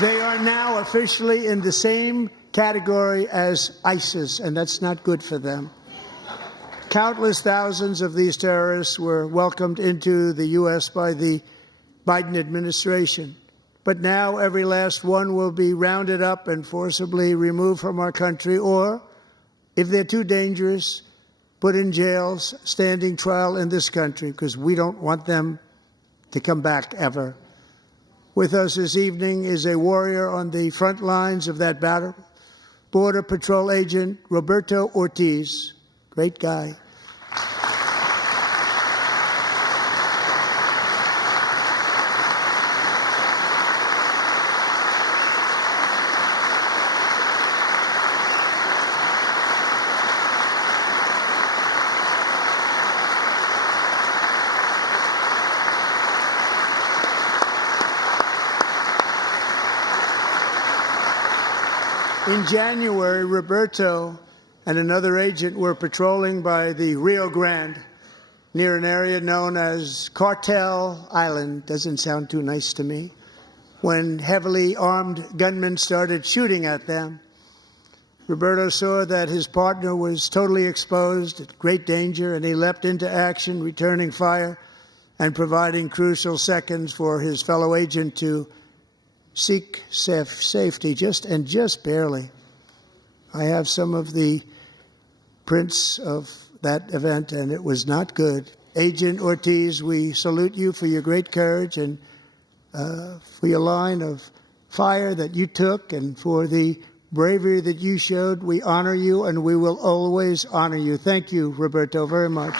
They are now officially in the same category as ISIS, and that's not good for them. Countless thousands of these terrorists were welcomed into the U.S. by the Biden administration. But now every last one will be rounded up and forcibly removed from our country, or, if they're too dangerous, put in jails, standing trial in this country, because we don't want them to come back ever. With us this evening is a warrior on the front lines of that battle, Border Patrol Agent Roberto Ortiz. Great guy. In January, Roberto and another agent were patrolling by the Rio Grande near an area known as Cartel Island. Doesn't sound too nice to me. When heavily armed gunmen started shooting at them, Roberto saw that his partner was totally exposed, at great danger, and he leapt into action, returning fire and providing crucial seconds for his fellow agent to seek safety, just barely. I have some of the prints of that event, and it was not good. Agent Ortiz, we salute you for your great courage and for your line of fire that you took, and for the bravery that you showed. We honor you, and we will always honor you. Thank you, Roberto, very much.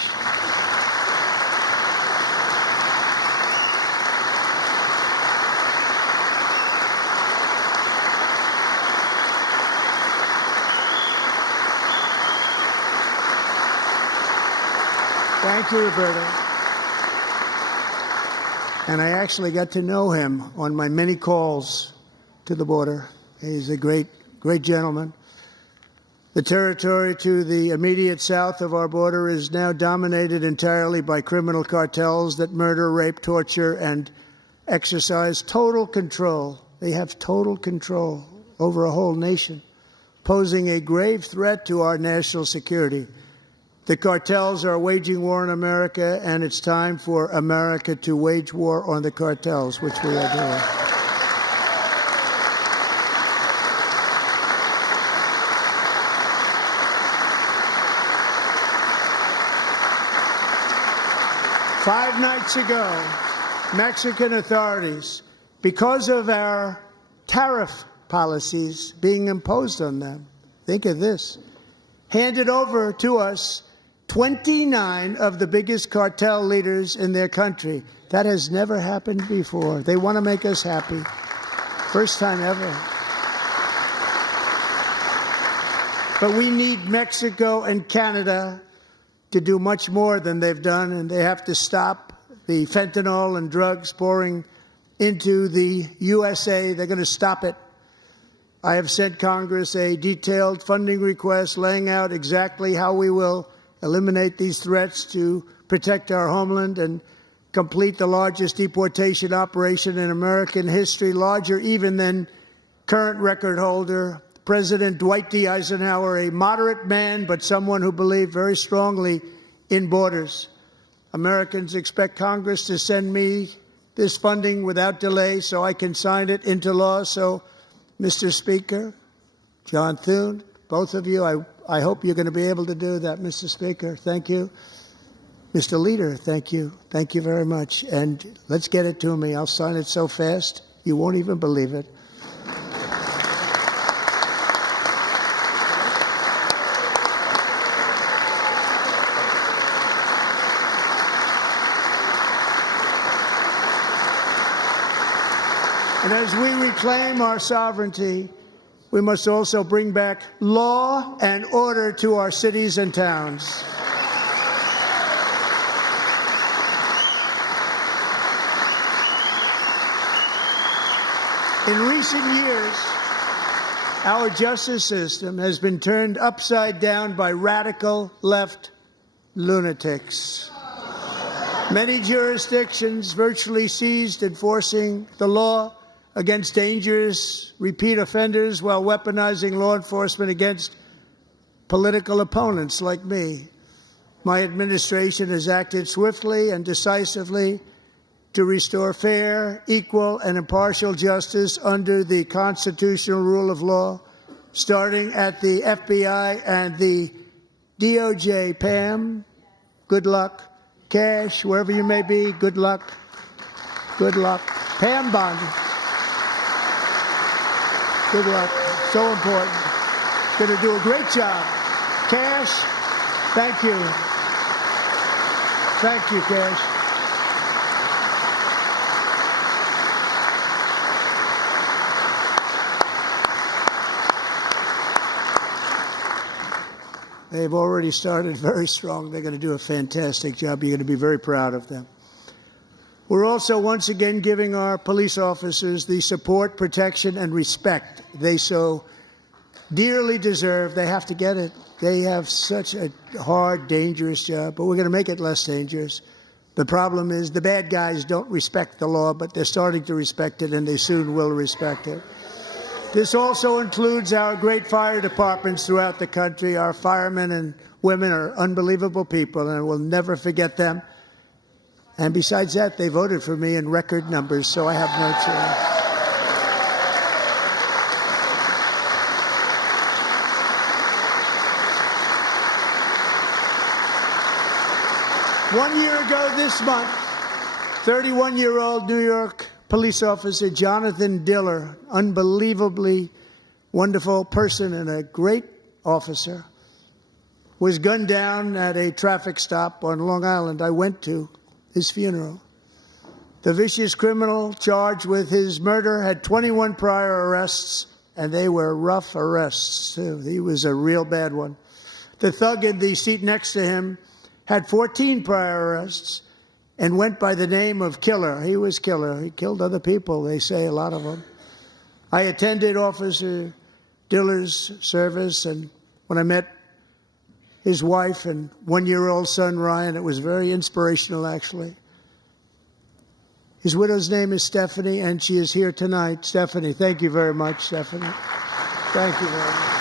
Thank you, Roberta. And I actually got to know him on my many calls to the border. He's a great gentleman. The territory to the immediate south of our border is now dominated entirely by criminal cartels that murder, rape, torture, and exercise total control. They have total control over a whole nation, posing a grave threat to our national security. The cartels are waging war in America, and it's time for America to wage war on the cartels, which we are doing. Five nights ago, Mexican authorities, because of our tariff policies being imposed on them, think of this, handed over to us 29 of the biggest cartel leaders in their country. That has never happened before. They want to make us happy. First time ever. But we need Mexico and Canada to do much more than they've done, and they have to stop the fentanyl and drugs pouring into the USA. They're going to stop it. I have sent Congress a detailed funding request laying out exactly how we will eliminate these threats to protect our homeland and complete the largest deportation operation in American history, larger even than current record holder President Dwight D. Eisenhower, a moderate man, but someone who believed very strongly in borders. Americans expect Congress to send me this funding without delay so I can sign it into law. So, Mr. Speaker, John Thune, both of you, I hope you're going to be able to do that, Mr. Speaker. Thank you. Mr. Leader, thank you. Thank you very much. And let's get it to me. I'll sign it so fast, you won't even believe it. And as we reclaim our sovereignty, we must also bring back law and order to our cities and towns. In recent years, our justice system has been turned upside down by radical left lunatics. Many jurisdictions virtually ceased enforcing the law against dangerous repeat offenders while weaponizing law enforcement against political opponents like me. My administration has acted swiftly and decisively to restore fair, equal, and impartial justice under the constitutional rule of law, starting at the FBI and the DOJ. Pam, good luck. Cash, wherever you may be, good luck. Good luck. Pam Bondi. Good luck. So important. Going to do a great job. Cash, thank you. Thank you, Cash. They've already started very strong. They're going to do a fantastic job. You're going to be very proud of them. We're also once again giving our police officers the support, protection, and respect they so dearly deserve. They have to get it. They have such a hard, dangerous job, but we're going to make it less dangerous. The problem is the bad guys don't respect the law, but they're starting to respect it, and they soon will respect it. This also includes our great fire departments throughout the country. Our firemen and women are unbelievable people, and we'll never forget them. And besides that, they voted for me in record numbers, so I have no choice. 1 year ago this month, 31-year-old New York police officer Jonathan Diller, unbelievably wonderful person and a great officer, was gunned down at a traffic stop on Long Island. I went to his funeral. The vicious criminal charged with his murder had 21 prior arrests, and they were rough arrests, too. He was a real bad one. The thug in the seat next to him had 14 prior arrests, and went by the name of Killer. He was Killer. He killed other people, they say, a lot of them. I attended Officer Diller's service, and when I met his wife and one-year-old son, Ryan, it was very inspirational, actually. His widow's name is Stephanie, and she is here tonight. Stephanie, thank you very much, Stephanie. Thank you very much.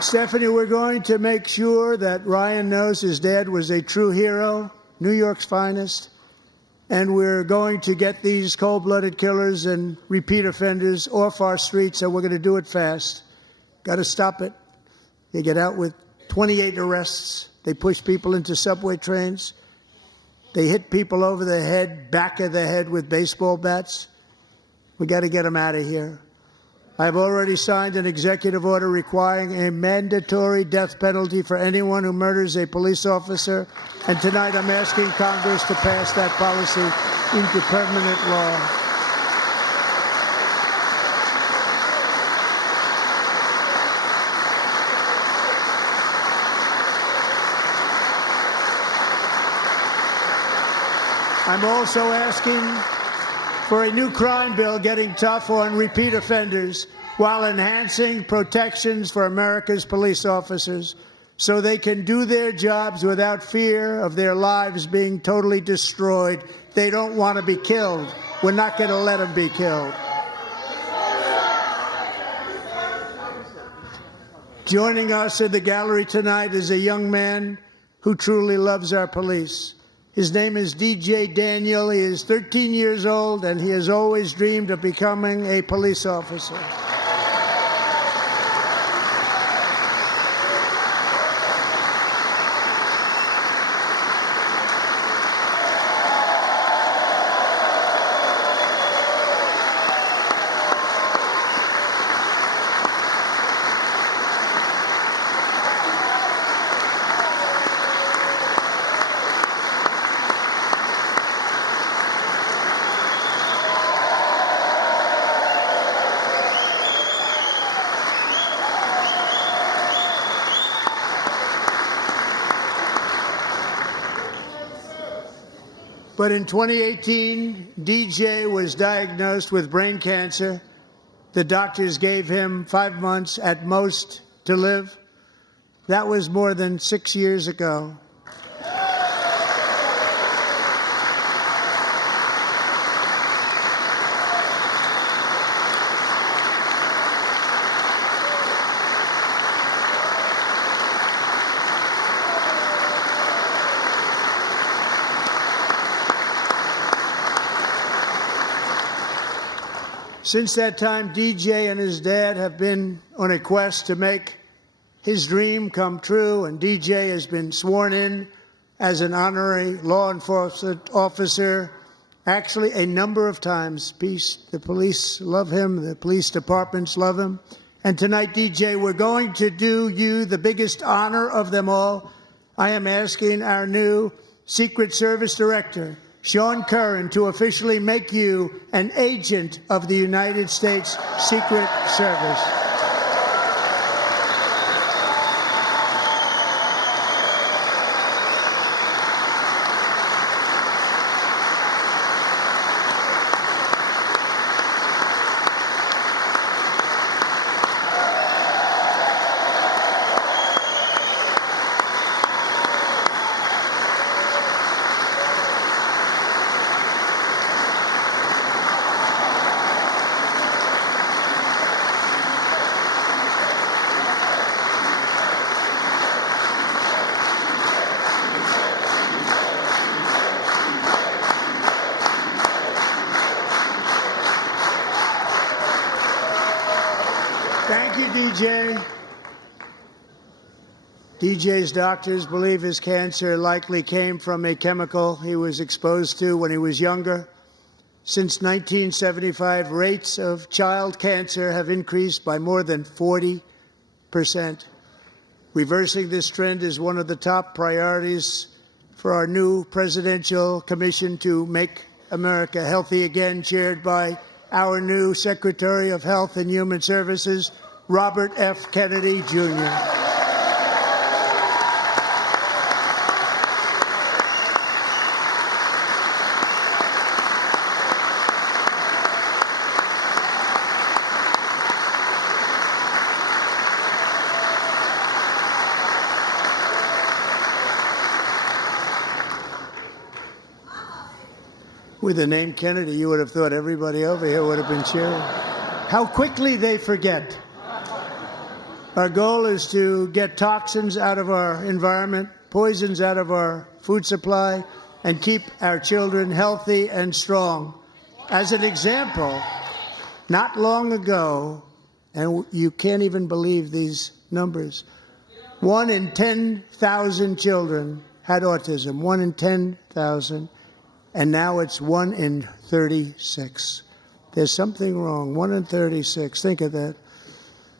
Stephanie, we're going to make sure that Ryan knows his dad was a true hero, New York's finest, and we're going to get these cold-blooded killers and repeat offenders off our streets, and we're going to do it fast. Got to stop it. They get out with 28 arrests. They push people into subway trains. They hit people over the head, back of the head with baseball bats. We got to get them out of here. I've already signed an executive order requiring a mandatory death penalty for anyone who murders a police officer, and tonight I'm asking Congress to pass that policy into permanent law. I'm also asking for a new crime bill getting tough on repeat offenders while enhancing protections for America's police officers so they can do their jobs without fear of their lives being totally destroyed. They don't want to be killed. We're not going to let them be killed. Joining us in the gallery tonight is a young man who truly loves our police. His name is DJ Daniel. He is 13 years old, and he has always dreamed of becoming a police officer. But in 2018, DJ was diagnosed with brain cancer. The doctors gave him 5 months at most to live. That was more than 6 years ago. Since that time, DJ and his dad have been on a quest to make his dream come true, and DJ has been sworn in as an honorary law enforcement officer, actually a number of times. The police love him, the police departments love him. And tonight, DJ, we're going to do you the biggest honor of them all. I am asking our new Secret Service Director, Sean Curran, to officially make you an agent of the United States Secret Service. Thank you, DJ. DJ's doctors believe his cancer likely came from a chemical he was exposed to when he was younger. Since 1975, rates of child cancer have increased by more than 40%. Reversing this trend is one of the top priorities for our new presidential commission to make America healthy again, chaired by our new Secretary of Health and Human Services, Robert F. Kennedy, Jr. With the name Kennedy, you would have thought everybody over here would have been cheering. How quickly they forget. Our goal is to get toxins out of our environment, poisons out of our food supply, and keep our children healthy and strong. As an example, not long ago, and you can't even believe these numbers, 1 in 10,000 children had autism, 1 in 10,000. And now it's 1 in 36. There's something wrong. 1 in 36. Think of that.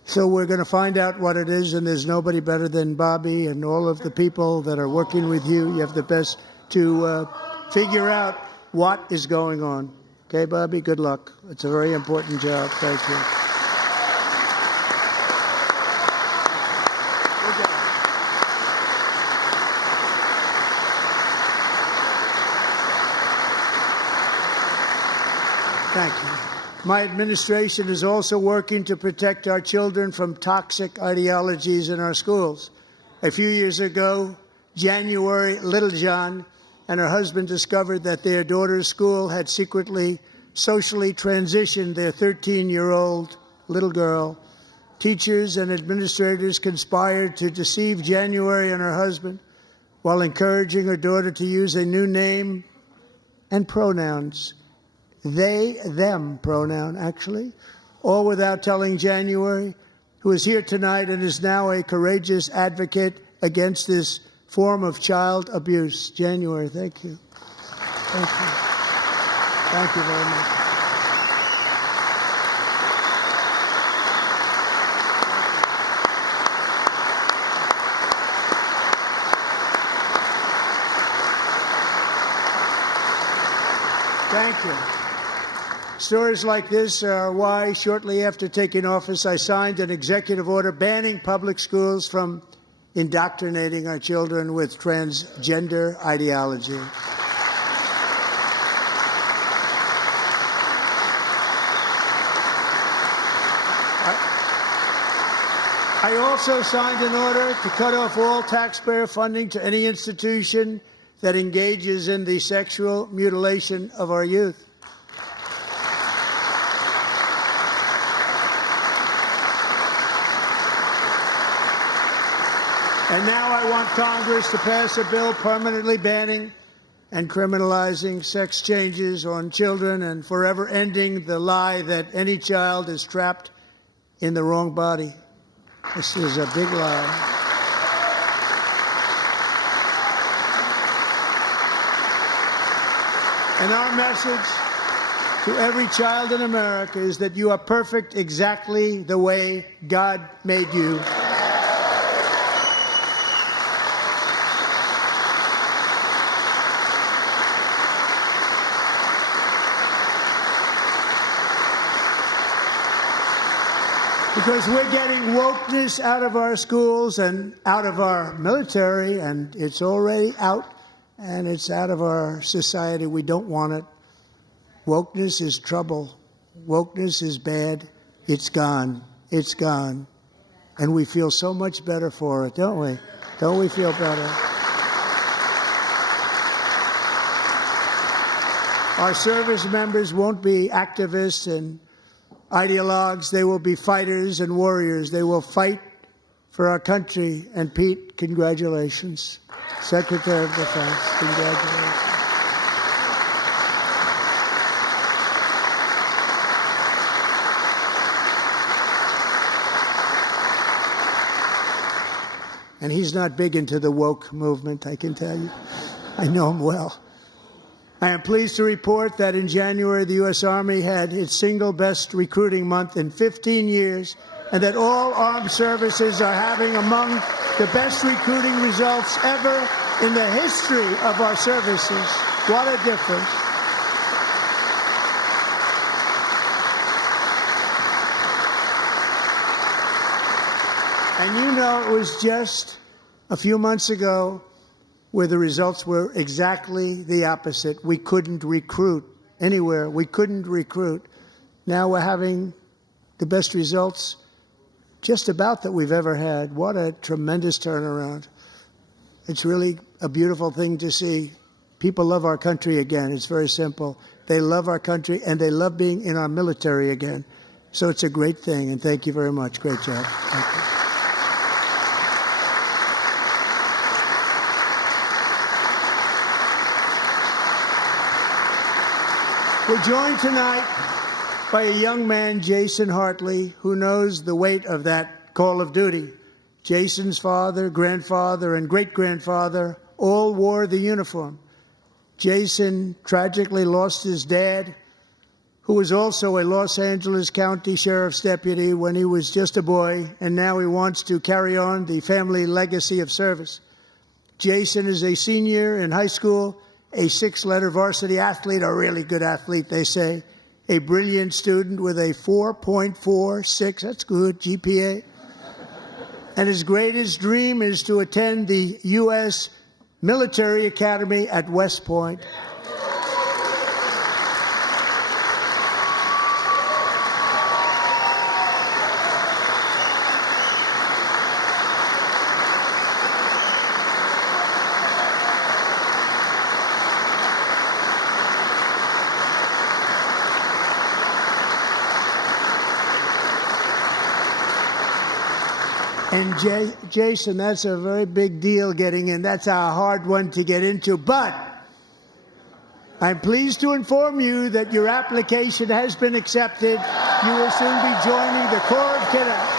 So we're going to find out what it is, and there's nobody better than Bobby and all of the people that are working with you. You have the best to figure out what is going on. Okay, Bobby? Good luck. It's a very important job. Thank you. Thank you. My administration is also working to protect our children from toxic ideologies in our schools. A few years ago, January Littlejohn and her husband discovered that their daughter's school had secretly socially transitioned their 13-year-old little girl. Teachers and administrators conspired to deceive January and her husband while encouraging her daughter to use a new name and pronouns. They, them pronoun, actually, all without telling January, who is here tonight and is now a courageous advocate against this form of child abuse. January, thank you. Thank you. Thank you very much. Thank you. Stories like this are why, shortly after taking office, I signed an executive order banning public schools from indoctrinating our children with transgender ideology. I also signed an order to cut off all taxpayer funding to any institution that engages in the sexual mutilation of our youth. And now I want Congress to pass a bill permanently banning and criminalizing sex changes on children and forever ending the lie that any child is trapped in the wrong body. This is a big lie. And our message to every child in America is that you are perfect exactly the way God made you. Because we're getting wokeness out of our schools and out of our military, and it's already out, and it's out of our society. We don't want it. Wokeness is trouble. Wokeness is bad. It's gone. It's gone. And we feel so much better for it, don't we? Don't we feel better? Our service members won't be activists and ideologues. They will be fighters and warriors. They will fight for our country. And Pete, congratulations. Secretary of Defense, congratulations. And he's not big into the woke movement, I can tell you. I know him well. I am pleased to report that in January, the U.S. Army had its single best recruiting month in 15 years, and that all armed services are having among the best recruiting results ever in the history of our services. What a difference. And you know, it was just a few months ago where the results were exactly the opposite. We couldn't recruit anywhere. We couldn't recruit. Now we're having the best results just about that we've ever had. What a tremendous turnaround. It's really a beautiful thing to see. People love our country again. It's very simple. They love our country, and they love being in our military again. So it's a great thing, and thank you very much. Great job. Thank you. We're joined tonight by a young man, Jason Hartley, who knows the weight of that call of duty. Jason's father, grandfather, and great-grandfather all wore the uniform. Jason tragically lost his dad, who was also a Los Angeles County Sheriff's deputy when he was just a boy, and now he wants to carry on the family legacy of service. Jason is a senior in high school, a six-letter varsity athlete, a really good athlete, they say, a brilliant student with a 4.46, that's good, GPA. And his greatest dream is to attend the U.S. Military Academy at West Point. And Jason, that's a very big deal getting in. That's a hard one to get into. But I'm pleased to inform you that your application has been accepted. You will soon be joining the Corps of Cadets.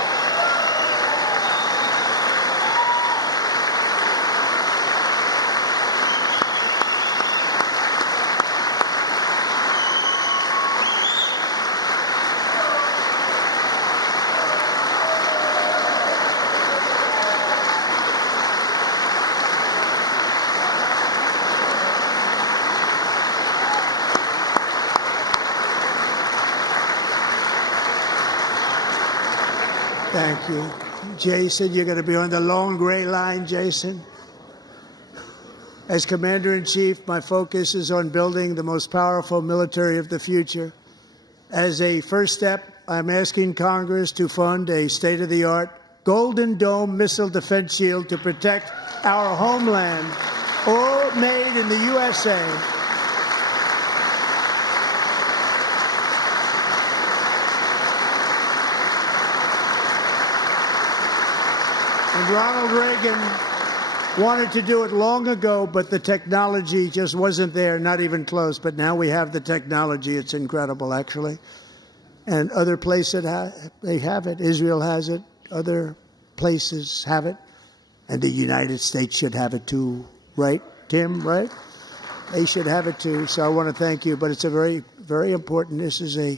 Thank you. Jason, you're going to be on the long gray line, Jason. As Commander-in-Chief, my focus is on building the most powerful military of the future. As a first step, I'm asking Congress to fund a state-of-the-art Golden Dome missile defense shield to protect our homeland, all made in the USA. And Ronald Reagan wanted to do it long ago, but the technology just wasn't there, not even close. But now we have the technology. It's incredible, actually. And other places, they have it. Israel has it. Other places have it. And the United States should have it too. Right, Tim? Right? They should have it too. So I want to thank you. But it's a very, very important. This is a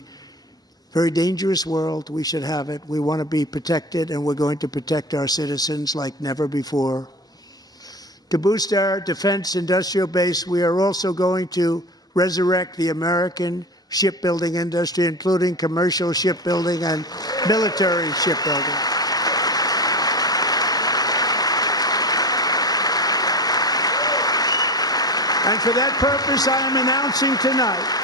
very dangerous world. We should have it. We want to be protected, and we're going to protect our citizens like never before. To boost our defense industrial base, we are also going to resurrect the American shipbuilding industry, including commercial shipbuilding and military shipbuilding. And for that purpose, I am announcing tonight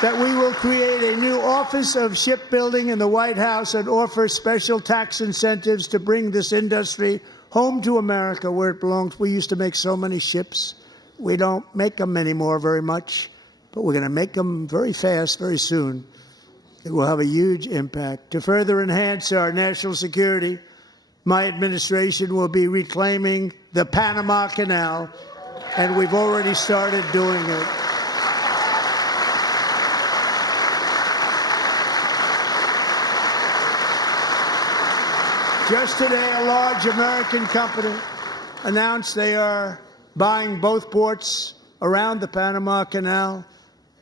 that we will create a new Office of Shipbuilding in the White House and offer special tax incentives to bring this industry home to America where it belongs. We used to make so many ships. We don't make them anymore very much, but we're going to make them very fast, very soon. It will have a huge impact. To further enhance our national security, my administration will be reclaiming the Panama Canal, and we've already started doing it. Just today, a large American company announced they are buying both ports around the Panama Canal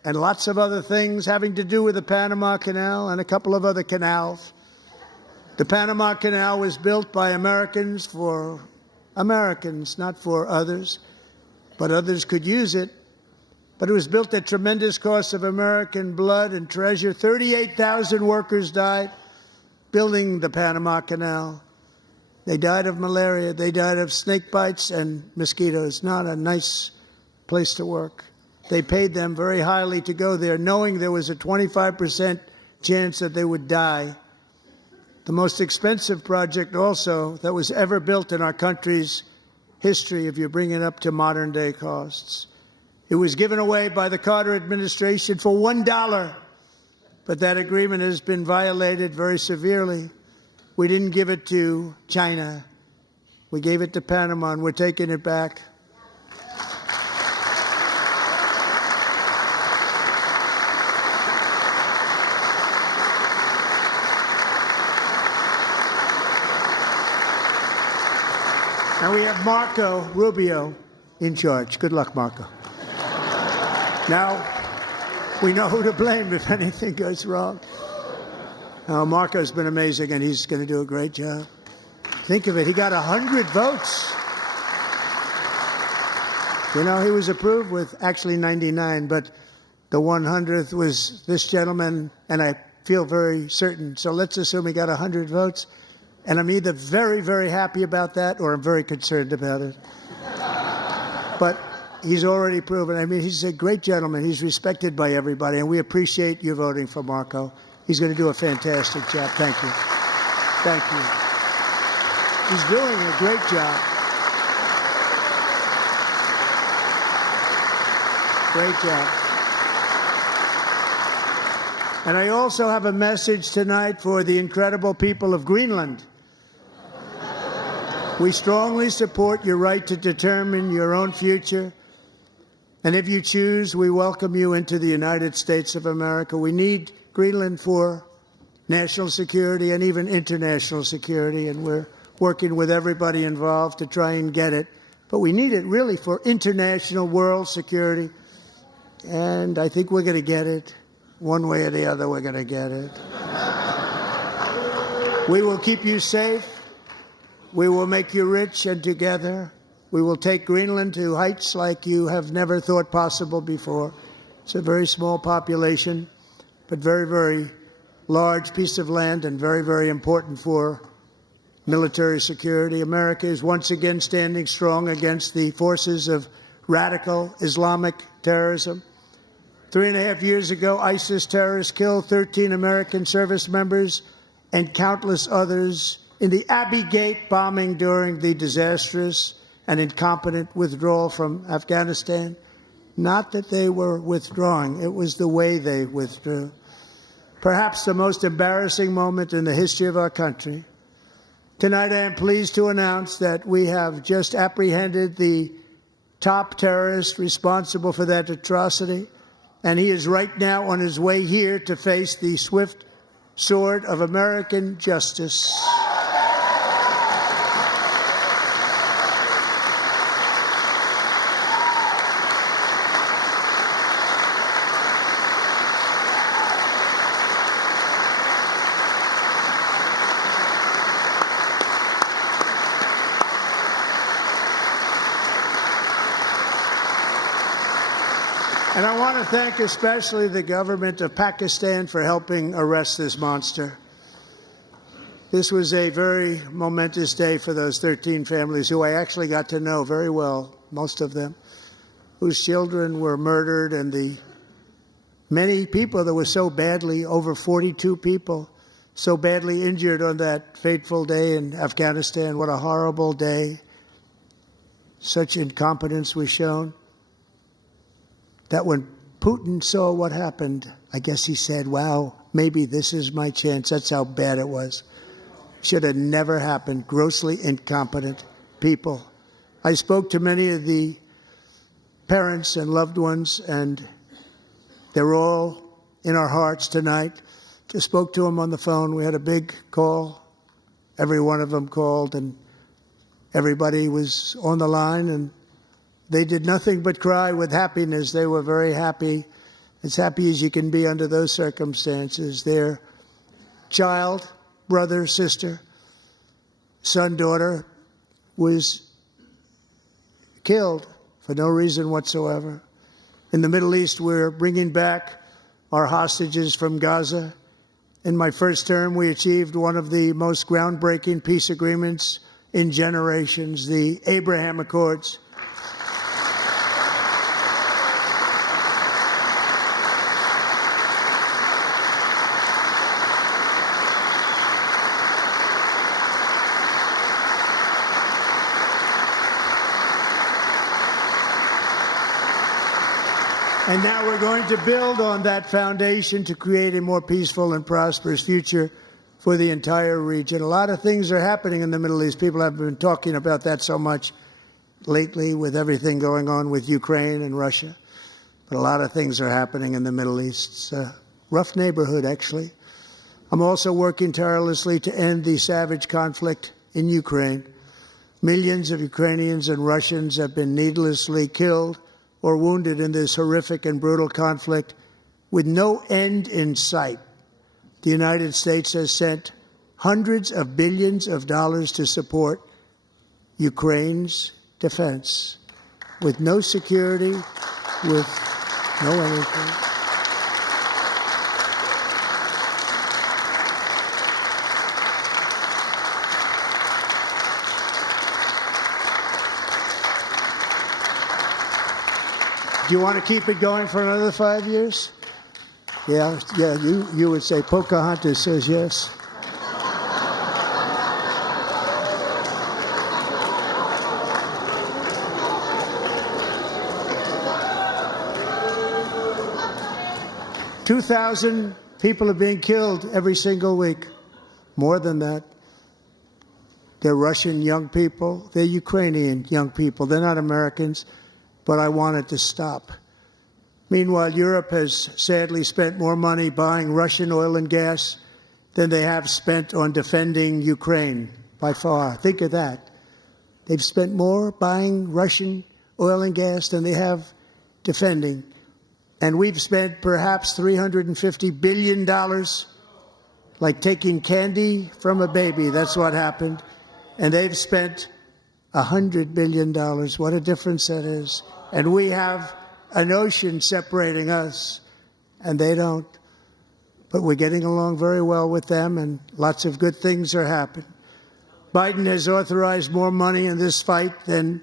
and lots of other things having to do with the Panama Canal and a couple of other canals. The Panama Canal was built by Americans for Americans, not for others, but others could use it. But it was built at tremendous cost of American blood and treasure. 38,000 workers died building the Panama Canal. They died of malaria. They died of snake bites and mosquitoes. Not a nice place to work. They paid them very highly to go there, knowing there was a 25% chance that they would die. The most expensive project also that was ever built in our country's history, if you bring it up to modern day costs. It was given away by the Carter administration for $1, but that agreement has been violated very severely. We didn't give it to China. We gave it to Panama, and we're taking it back. And we have Marco Rubio in charge. Good luck, Marco. Now, we know who to blame if anything goes wrong. Marco's been amazing, and he's going to do a great job. Think of it. He got 100 votes. You know, he was approved with actually 99, but the 100th was this gentleman, and I feel very certain. So let's assume he got 100 votes. And I'm either very, very happy about that or I'm very concerned about it. But he's already proven. I mean, he's a great gentleman. He's respected by everybody, and we appreciate you voting for Marco. He's going to do a fantastic job. Thank you. Thank you. He's doing a great job. Great job. And I also have a message tonight for the incredible people of Greenland. We strongly support your right to determine your own future. And if you choose, we welcome you into the United States of America. We need Greenland for national security and even international security, and we're working with everybody involved to try and get it. But we need it really for international world security, and I think we're going to get it. One way or the other, we're going to get it. We will keep you safe. We will make you rich, and together we will take Greenland to heights like you have never thought possible before. It's a very small population, but very, very large piece of land and very, very important for military security. America is once again standing strong against the forces of radical Islamic terrorism. 3.5 years ago, ISIS terrorists killed 13 American service members and countless others in the Abbey Gate bombing during the disastrous and incompetent withdrawal from Afghanistan. Not that they were withdrawing, it was the way they withdrew. Perhaps the most embarrassing moment in the history of our country. Tonight, I am pleased to announce that we have just apprehended the top terrorist responsible for that atrocity, and he is right now on his way here to face the swift sword of American justice. And I want to thank especially the government of Pakistan for helping arrest this monster. This was a very momentous day for those 13 families who I actually got to know very well, most of them, whose children were murdered, and the many people that were so badly, over 42 people, so badly injured on that fateful day in Afghanistan. What a horrible day. Such incompetence was shown. That when Putin saw what happened, I guess he said, wow, maybe this is my chance. That's how bad it was. Should have never happened. Grossly incompetent people. I spoke to many of the parents and loved ones, and they're all in our hearts tonight. Just spoke to them on the phone. We had a big call. Every one of them called, and everybody was on the line, and they did nothing but cry with happiness. They were very happy, as happy as you can be under those circumstances. Their child brother, sister, son, daughter was killed for no reason whatsoever. In the Middle East, we're bringing back our hostages from Gaza. In my first term, we achieved one of the most groundbreaking peace agreements in generations, the Abraham Accords. And now we're going to build on that foundation to create a more peaceful and prosperous future for the entire region. A lot of things are happening in the Middle East. People have been talking about that so much lately with everything going on with Ukraine and Russia. But a lot of things are happening in the Middle East. It's a rough neighborhood, actually. I'm also working tirelessly to end the savage conflict in Ukraine. Millions of Ukrainians and Russians have been needlessly killed or wounded in this horrific and brutal conflict with no end in sight. The United States has sent hundreds of billions of dollars to support Ukraine's defense with no security, with no anything. Do you want to keep it going for another 5 years? Yeah, you would say Pocahontas says yes. "2,000 people are being killed every single week. More than that. They're Russian young people. They're Ukrainian young people. They're not Americans. But I want it to stop. Meanwhile, Europe has sadly spent more money buying Russian oil and gas than they have spent on defending Ukraine, by far. Think of that. They've spent more buying Russian oil and gas than they have defending. And we've spent perhaps $350 billion, like taking candy from a baby. That's what happened. And they've spent $100 billion. What a difference that is. And we have an ocean separating us, and they don't. But we're getting along very well with them, and lots of good things are happening. Biden has authorized more money in this fight than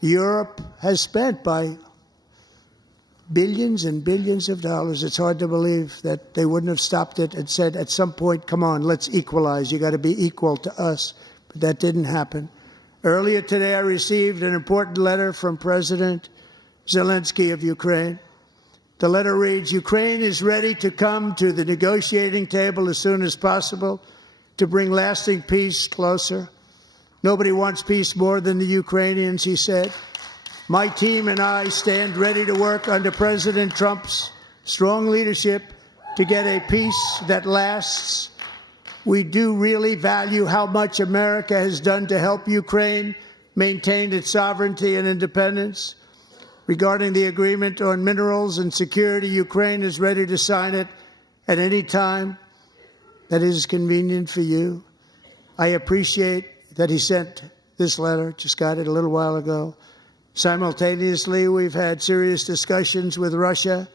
Europe has spent, by billions and billions of dollars. It's hard to believe that they wouldn't have stopped it and said at some point, come on, let's equalize. You got to be equal to us. But that didn't happen. Earlier today, I received an important letter from President Zelensky of Ukraine. The letter reads, "Ukraine is ready to come to the negotiating table as soon as possible to bring lasting peace closer. Nobody wants peace more than the Ukrainians," he said. "My team and I stand ready to work under President Trump's strong leadership to get a peace that lasts. We do really value how much America has done to help Ukraine maintain its sovereignty and independence. Regarding the agreement on minerals and security, Ukraine is ready to sign it at any time that is convenient for you." I appreciate that he sent this letter, just got it a little while ago. Simultaneously, we've had serious discussions with Russia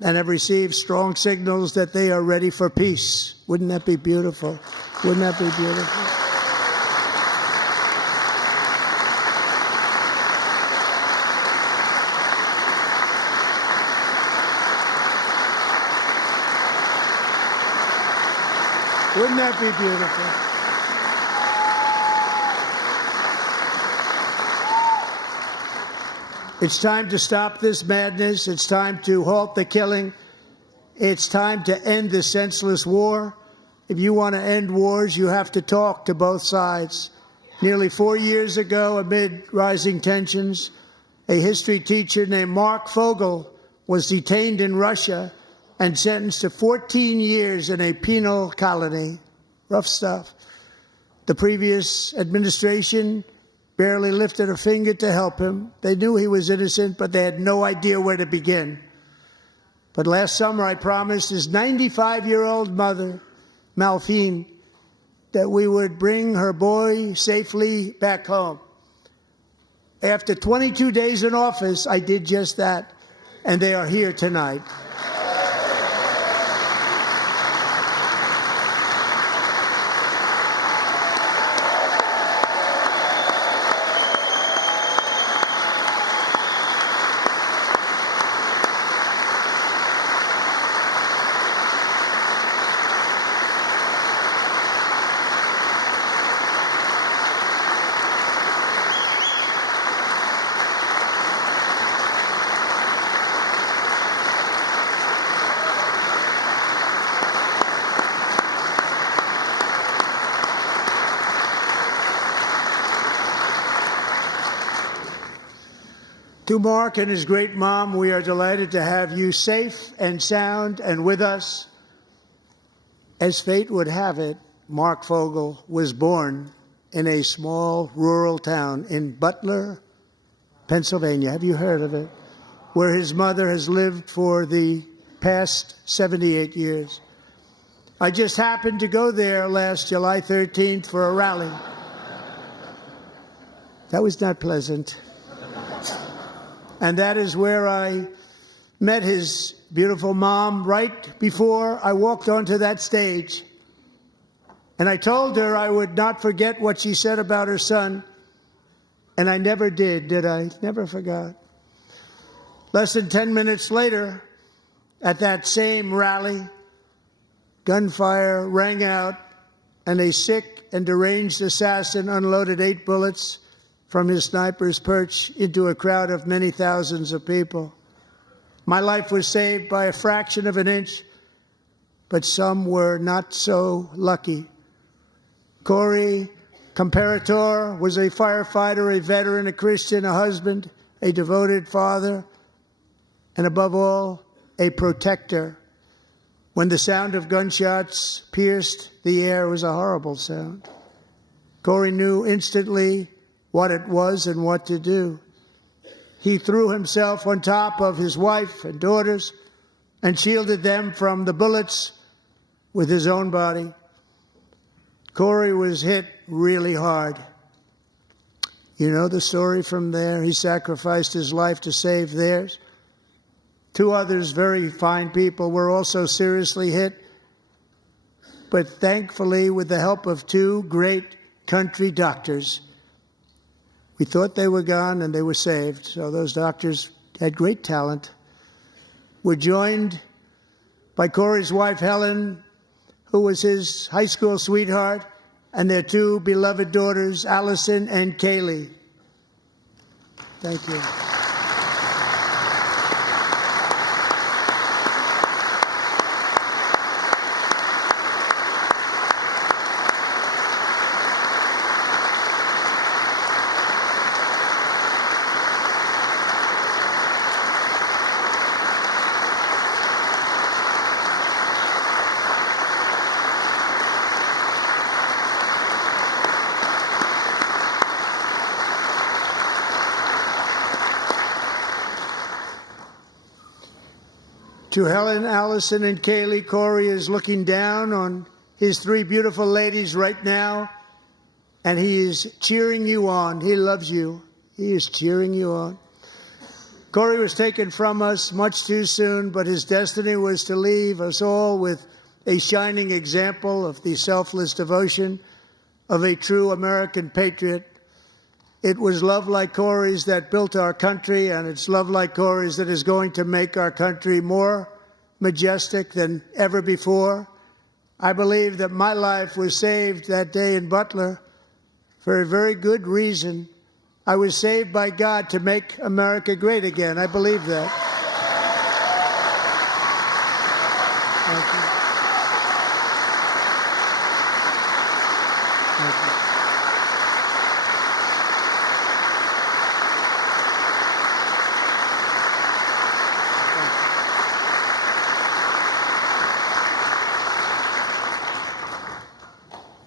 and have received strong signals that they are ready for peace. Wouldn't that be beautiful? Wouldn't that be beautiful? Wouldn't that be beautiful? It's time to stop this madness. It's time to halt the killing. It's time to end this senseless war. If you want to end wars, you have to talk to both sides. Nearly 4 years ago, amid rising tensions, a history teacher named Mark Fogel was detained in Russia and sentenced to 14 years in a penal colony. Rough stuff. The previous administration barely lifted a finger to help him. They knew he was innocent, but they had no idea where to begin. But last summer, I promised his 95-year-old mother, Malphine, that we would bring her boy safely back home. After 22 days in office, I did just that, and they are here tonight. To Mark and his great mom, we are delighted to have you safe and sound and with us. As fate would have it, Mark Fogel was born in a small rural town in Butler, Pennsylvania. Have you heard of it? Where his mother has lived for the past 78 years. I just happened to go there last July 13th for a rally. That was not pleasant. And that is where I met his beautiful mom right before I walked onto that stage. And I told her I would not forget what she said about her son. And I never did I? Never forgot. Less than 10 minutes later, at that same rally, gunfire rang out, and a sick and deranged assassin unloaded 8 bullets from his sniper's perch into a crowd of many thousands of people. My life was saved by a fraction of an inch, but some were not so lucky. Corey Comparator was a firefighter, a veteran, a Christian, a husband, a devoted father, and above all, a protector. When the sound of gunshots pierced the air, it was a horrible sound. Corey knew instantly what it was and what to do. He threw himself on top of his wife and daughters and shielded them from the bullets with his own body. Corey was hit really hard. You know the story from there. He sacrificed his life to save theirs. 2 others, very fine people, were also seriously hit. But thankfully, with the help of 2 great country doctors, we thought they were gone, and they were saved. So those doctors had great talent. We're joined by Corey's wife, Helen, who was his high school sweetheart, and their 2 beloved daughters, Allison and Kaylee. Thank you. To Helen, Allison, and Kaylee, Corey is looking down on his 3 beautiful ladies right now, and he is cheering you on. He loves you. He is cheering you on. Corey was taken from us much too soon, but his destiny was to leave us all with a shining example of the selfless devotion of a true American patriot. It was love like Corey's that built our country, and it's love like Corey's that is going to make our country more majestic than ever before. I believe that my life was saved that day in Butler for a very good reason. I was saved by God to make America great again. I believe that. Thank you. Thank you.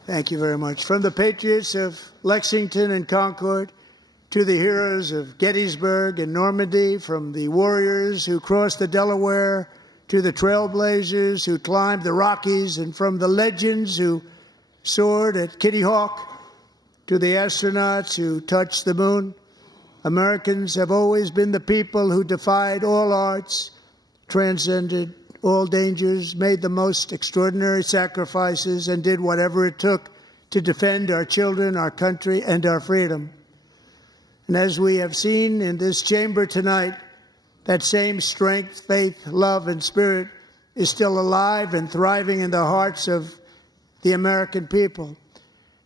Thank you very much. From the patriots of Lexington and Concord to the heroes of Gettysburg and Normandy, from the warriors who crossed the Delaware to the trailblazers who climbed the Rockies, and from the legends who soared at Kitty Hawk, to the astronauts who touched the moon. Americans have always been the people who defied all odds, transcended all dangers, made the most extraordinary sacrifices, and did whatever it took to defend our children, our country, and our freedom. And as we have seen in this chamber tonight, that same strength, faith, love, and spirit is still alive and thriving in the hearts of the American people.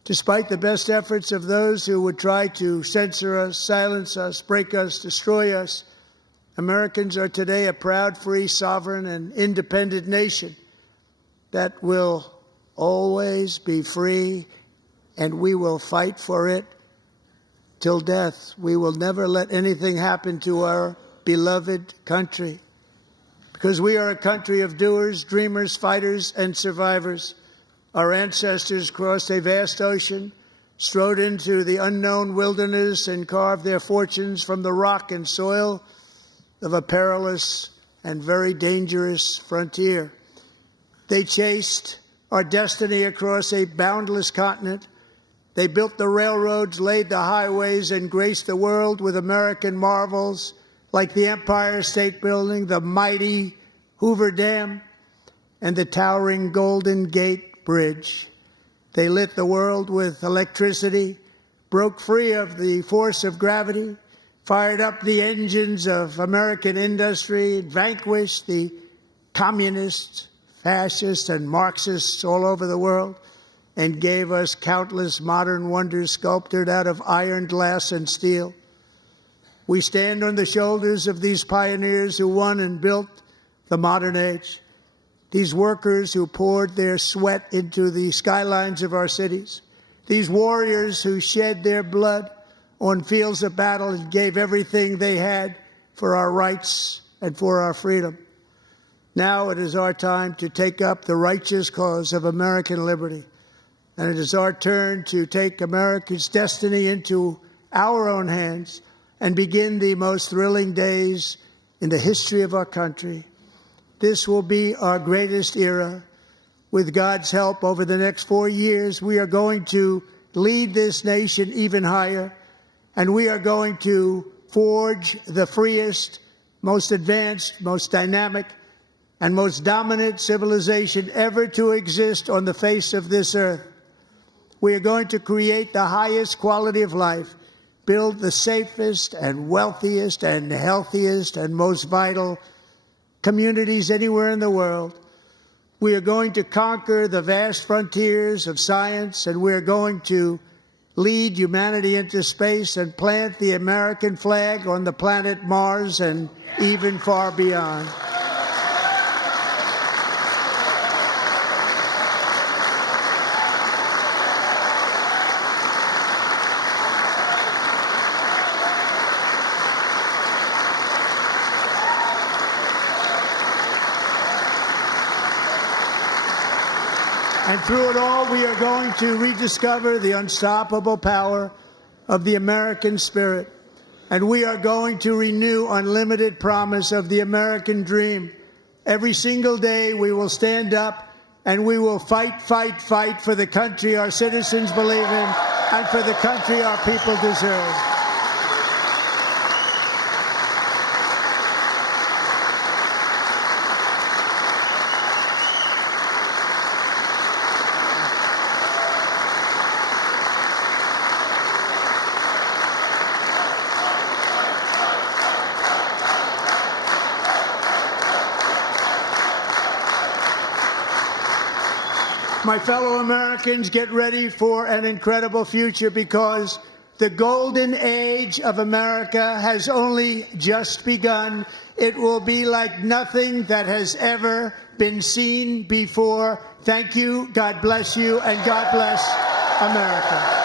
Despite the best efforts of those who would try to censor us, silence us, break us, destroy us, Americans are today a proud, free, sovereign, and independent nation that will always be free, and we will fight for it till death. We will never let anything happen to our beloved country, because we are a country of doers, dreamers, fighters, and survivors. Our ancestors crossed a vast ocean, strode into the unknown wilderness, and carved their fortunes from the rock and soil of a perilous and very dangerous frontier. They chased our destiny across a boundless continent. They built the railroads, laid the highways, and graced the world with American marvels like the Empire State Building, the mighty Hoover Dam, and the towering Golden Gate Bridge. They lit the world with electricity, broke free of the force of gravity, fired up the engines of American industry, vanquished the communists, fascists, and Marxists all over the world, and gave us countless modern wonders sculptured out of iron, glass, and steel. We stand on the shoulders of these pioneers who won and built the modern age. These workers who poured their sweat into the skylines of our cities. These warriors who shed their blood on fields of battle and gave everything they had for our rights and for our freedom. Now it is our time to take up the righteous cause of American liberty. And it is our turn to take America's destiny into our own hands and begin the most thrilling days in the history of our country. This will be our greatest era. With God's help, over the next 4 years, we are going to lead this nation even higher, and we are going to forge the freest, most advanced, most dynamic, and most dominant civilization ever to exist on the face of this earth. We are going to create the highest quality of life, build the safest and wealthiest and healthiest and most vital communities anywhere in the world. We are going to conquer the vast frontiers of science, and we are going to lead humanity into space and plant the American flag on the planet Mars and even far beyond. And through it all, we are going to rediscover the unstoppable power of the American spirit. And we are going to renew unlimited promise of the American dream. Every single day, we will stand up and we will fight, fight, fight for the country our citizens believe in and for the country our people deserve. My fellow Americans, get ready for an incredible future, because the golden age of America has only just begun. It will be like nothing that has ever been seen before. Thank you, God bless you, and God bless America.